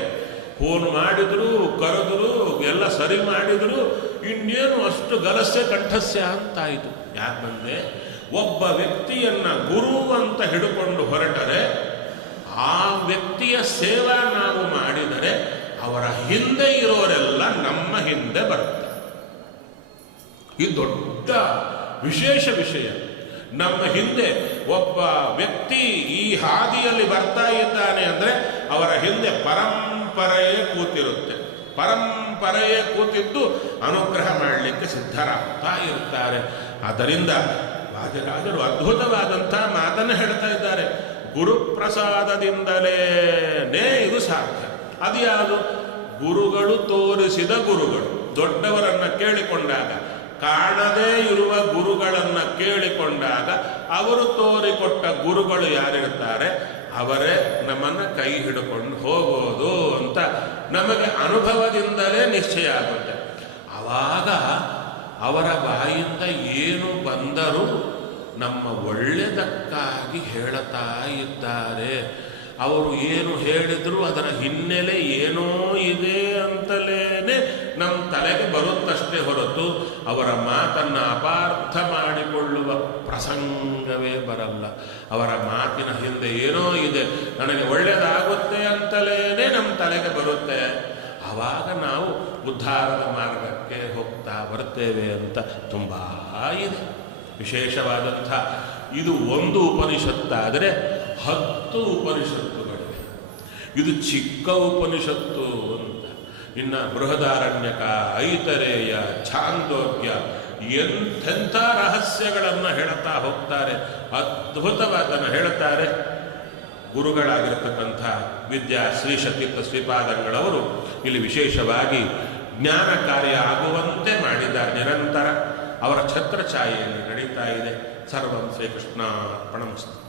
ಫೋನ್ ಮಾಡಿದ್ರು, ಕರೆದ್ರು, ಎಲ್ಲ ಸರಿ ಮಾಡಿದ್ರು, ಇನ್ನೇನು ಅಷ್ಟು ಗಲಸೆ ಕಂಠಸ್ಯ ಅಂತಾಯಿತು. ಯಾಕಂದ್ರೆ ಒಬ್ಬ ವ್ಯಕ್ತಿಯನ್ನ ಗುರು ಅಂತ ಹಿಡ್ಕೊಂಡು ಹೊರಟರೆ, ಆ ವ್ಯಕ್ತಿಯ ಸೇವಾ ನಾವು ಮಾಡಿದರೆ ಅವರ ಹಿಂದೆ ಇರೋರೆಲ್ಲ ನಮ್ಮ ಹಿಂದೆ ಬರುತ್ತೆ. ಇದು ದೊಡ್ಡ ವಿಶೇಷ ವಿಷಯ. ನಮ್ಮ ಹಿಂದೆ ಒಬ್ಬ ವ್ಯಕ್ತಿ ಈ ಹಾದಿಯಲ್ಲಿ ಬರ್ತಾ ಇದ್ದಾನೆ ಅಂದರೆ ಅವರ ಹಿಂದೆ ಪರಂಪರೆಯೇ ಕೂತಿರುತ್ತೆ. ಪರಂಪರೆಯೇ ಕೂತಿದ್ದು ಅನುಗ್ರಹ ಮಾಡಲಿಕ್ಕೆ ಸಿದ್ಧರಾಗ್ತಾ ಇರ್ತಾರೆ. ಆದ್ದರಿಂದ ರಾಜರಾಜರು ಅದ್ಭುತವಾದಂಥ ಮಾತನ್ನು ಹೇಳ್ತಾ ಇದ್ದಾರೆ. ಗುರುಪ್ರಸಾದದಿಂದಲೇ ಇದು ಸಾಧ್ಯ. ಅದು ಯಾವುದು? ಗುರುಗಳು ತೋರಿಸಿದ ಗುರುಗಳು. ದೊಡ್ಡವರನ್ನ ಕೇಳಿಕೊಂಡಾಗ, ಕಾಣದೇ ಇರುವ ಗುರುಗಳನ್ನು ಕೇಳಿಕೊಂಡಾಗ, ಅವರು ತೋರಿಕೊಟ್ಟ ಗುರುಗಳು ಯಾರಿರ್ತಾರೆ ಅವರೇ ನಮ್ಮನ್ನು ಕೈ ಹಿಡ್ಕೊಂಡು ಹೋಗೋದು ಅಂತ ನಮಗೆ ಅನುಭವದಿಂದಲೇ ನಿಶ್ಚಯ ಆಗುತ್ತೆ. ಆವಾಗ ಅವರ ಬಾಯಿಂದ ಏನು ಬಂದರೂ ನಮ್ಮ ಒಳ್ಳೆಯದಕ್ಕಾಗಿ ಹೇಳುತ್ತಾ ಇದ್ದಾರೆ. ಅವರು ಏನು ಹೇಳಿದ್ರು ಅದರ ಹಿನ್ನೆಲೆ ಏನೋ ಇದೆ ಅಂತಲೇನೆ ನಮ್ಮ ತಲೆಗೆ ಬರುತ್ತಷ್ಟೇ ಹೊರತು ಅವರ ಮಾತನ್ನು ಅಪಾರ್ಥ ಮಾಡಿಕೊಳ್ಳುವ ಪ್ರಸಂಗವೇ ಬರಲ್ಲ. ಅವರ ಮಾತಿನ ಹಿಂದೆ ಏನೋ ಇದೆ, ನನಗೆ ಒಳ್ಳೆಯದಾಗುತ್ತೆ ಅಂತಲೇನೆ ನಮ್ಮ ತಲೆಗೆ ಬರುತ್ತೆ. ಆವಾಗ ನಾವು ಉದ್ಧಾರದ ಮಾರ್ಗಕ್ಕೆ ಹೋಗ್ತಾ ಬರ್ತೇವೆ ಅಂತ ತುಂಬ ಇದೆ. ವಿಶೇಷವಾದಂಥ ಇದು ಒಂದು ಉಪನಿಷತ್ತಾದರೆ 10 ಉಪನಿಷತ್ತುಗಳಿವೆ. ಇದು ಚಿಕ್ಕ ಉಪನಿಷತ್ತು ಅಂತ. ಇನ್ನು ಬೃಹದಾರಣ್ಯಕ, ಐತರೇಯ, ಛಾಂದೋಗ್ಯ ಎಂಥೆಂಥ ರಹಸ್ಯಗಳನ್ನು ಹೇಳುತ್ತಾ ಹೋಗ್ತಾರೆ. ಅದ್ಭುತವಾದನ್ನು ಹೇಳುತ್ತಾರೆ. ಗುರುಗಳಾಗಿರತಕ್ಕಂಥ ವಿದ್ಯಾ ಶ್ರೀಶತೀರ್ಥ ಶ್ರೀಪಾದಂಗಳವರು ಇಲ್ಲಿ ವಿಶೇಷವಾಗಿ ಜ್ಞಾನ ಕಾರ್ಯ ಆಗುವಂತೆ ಮಾಡಿದ್ದಾರೆ. ನಿರಂತರ ಅವರ ಛತ್ರಛಾಯೆಯಲ್ಲಿ ನಡೀತಾ ಇದೆ. ಸರ್ವಂ ಶ್ರೀಕೃಷ್ಣ ಅರ್ಪಣಮಸ್ತು.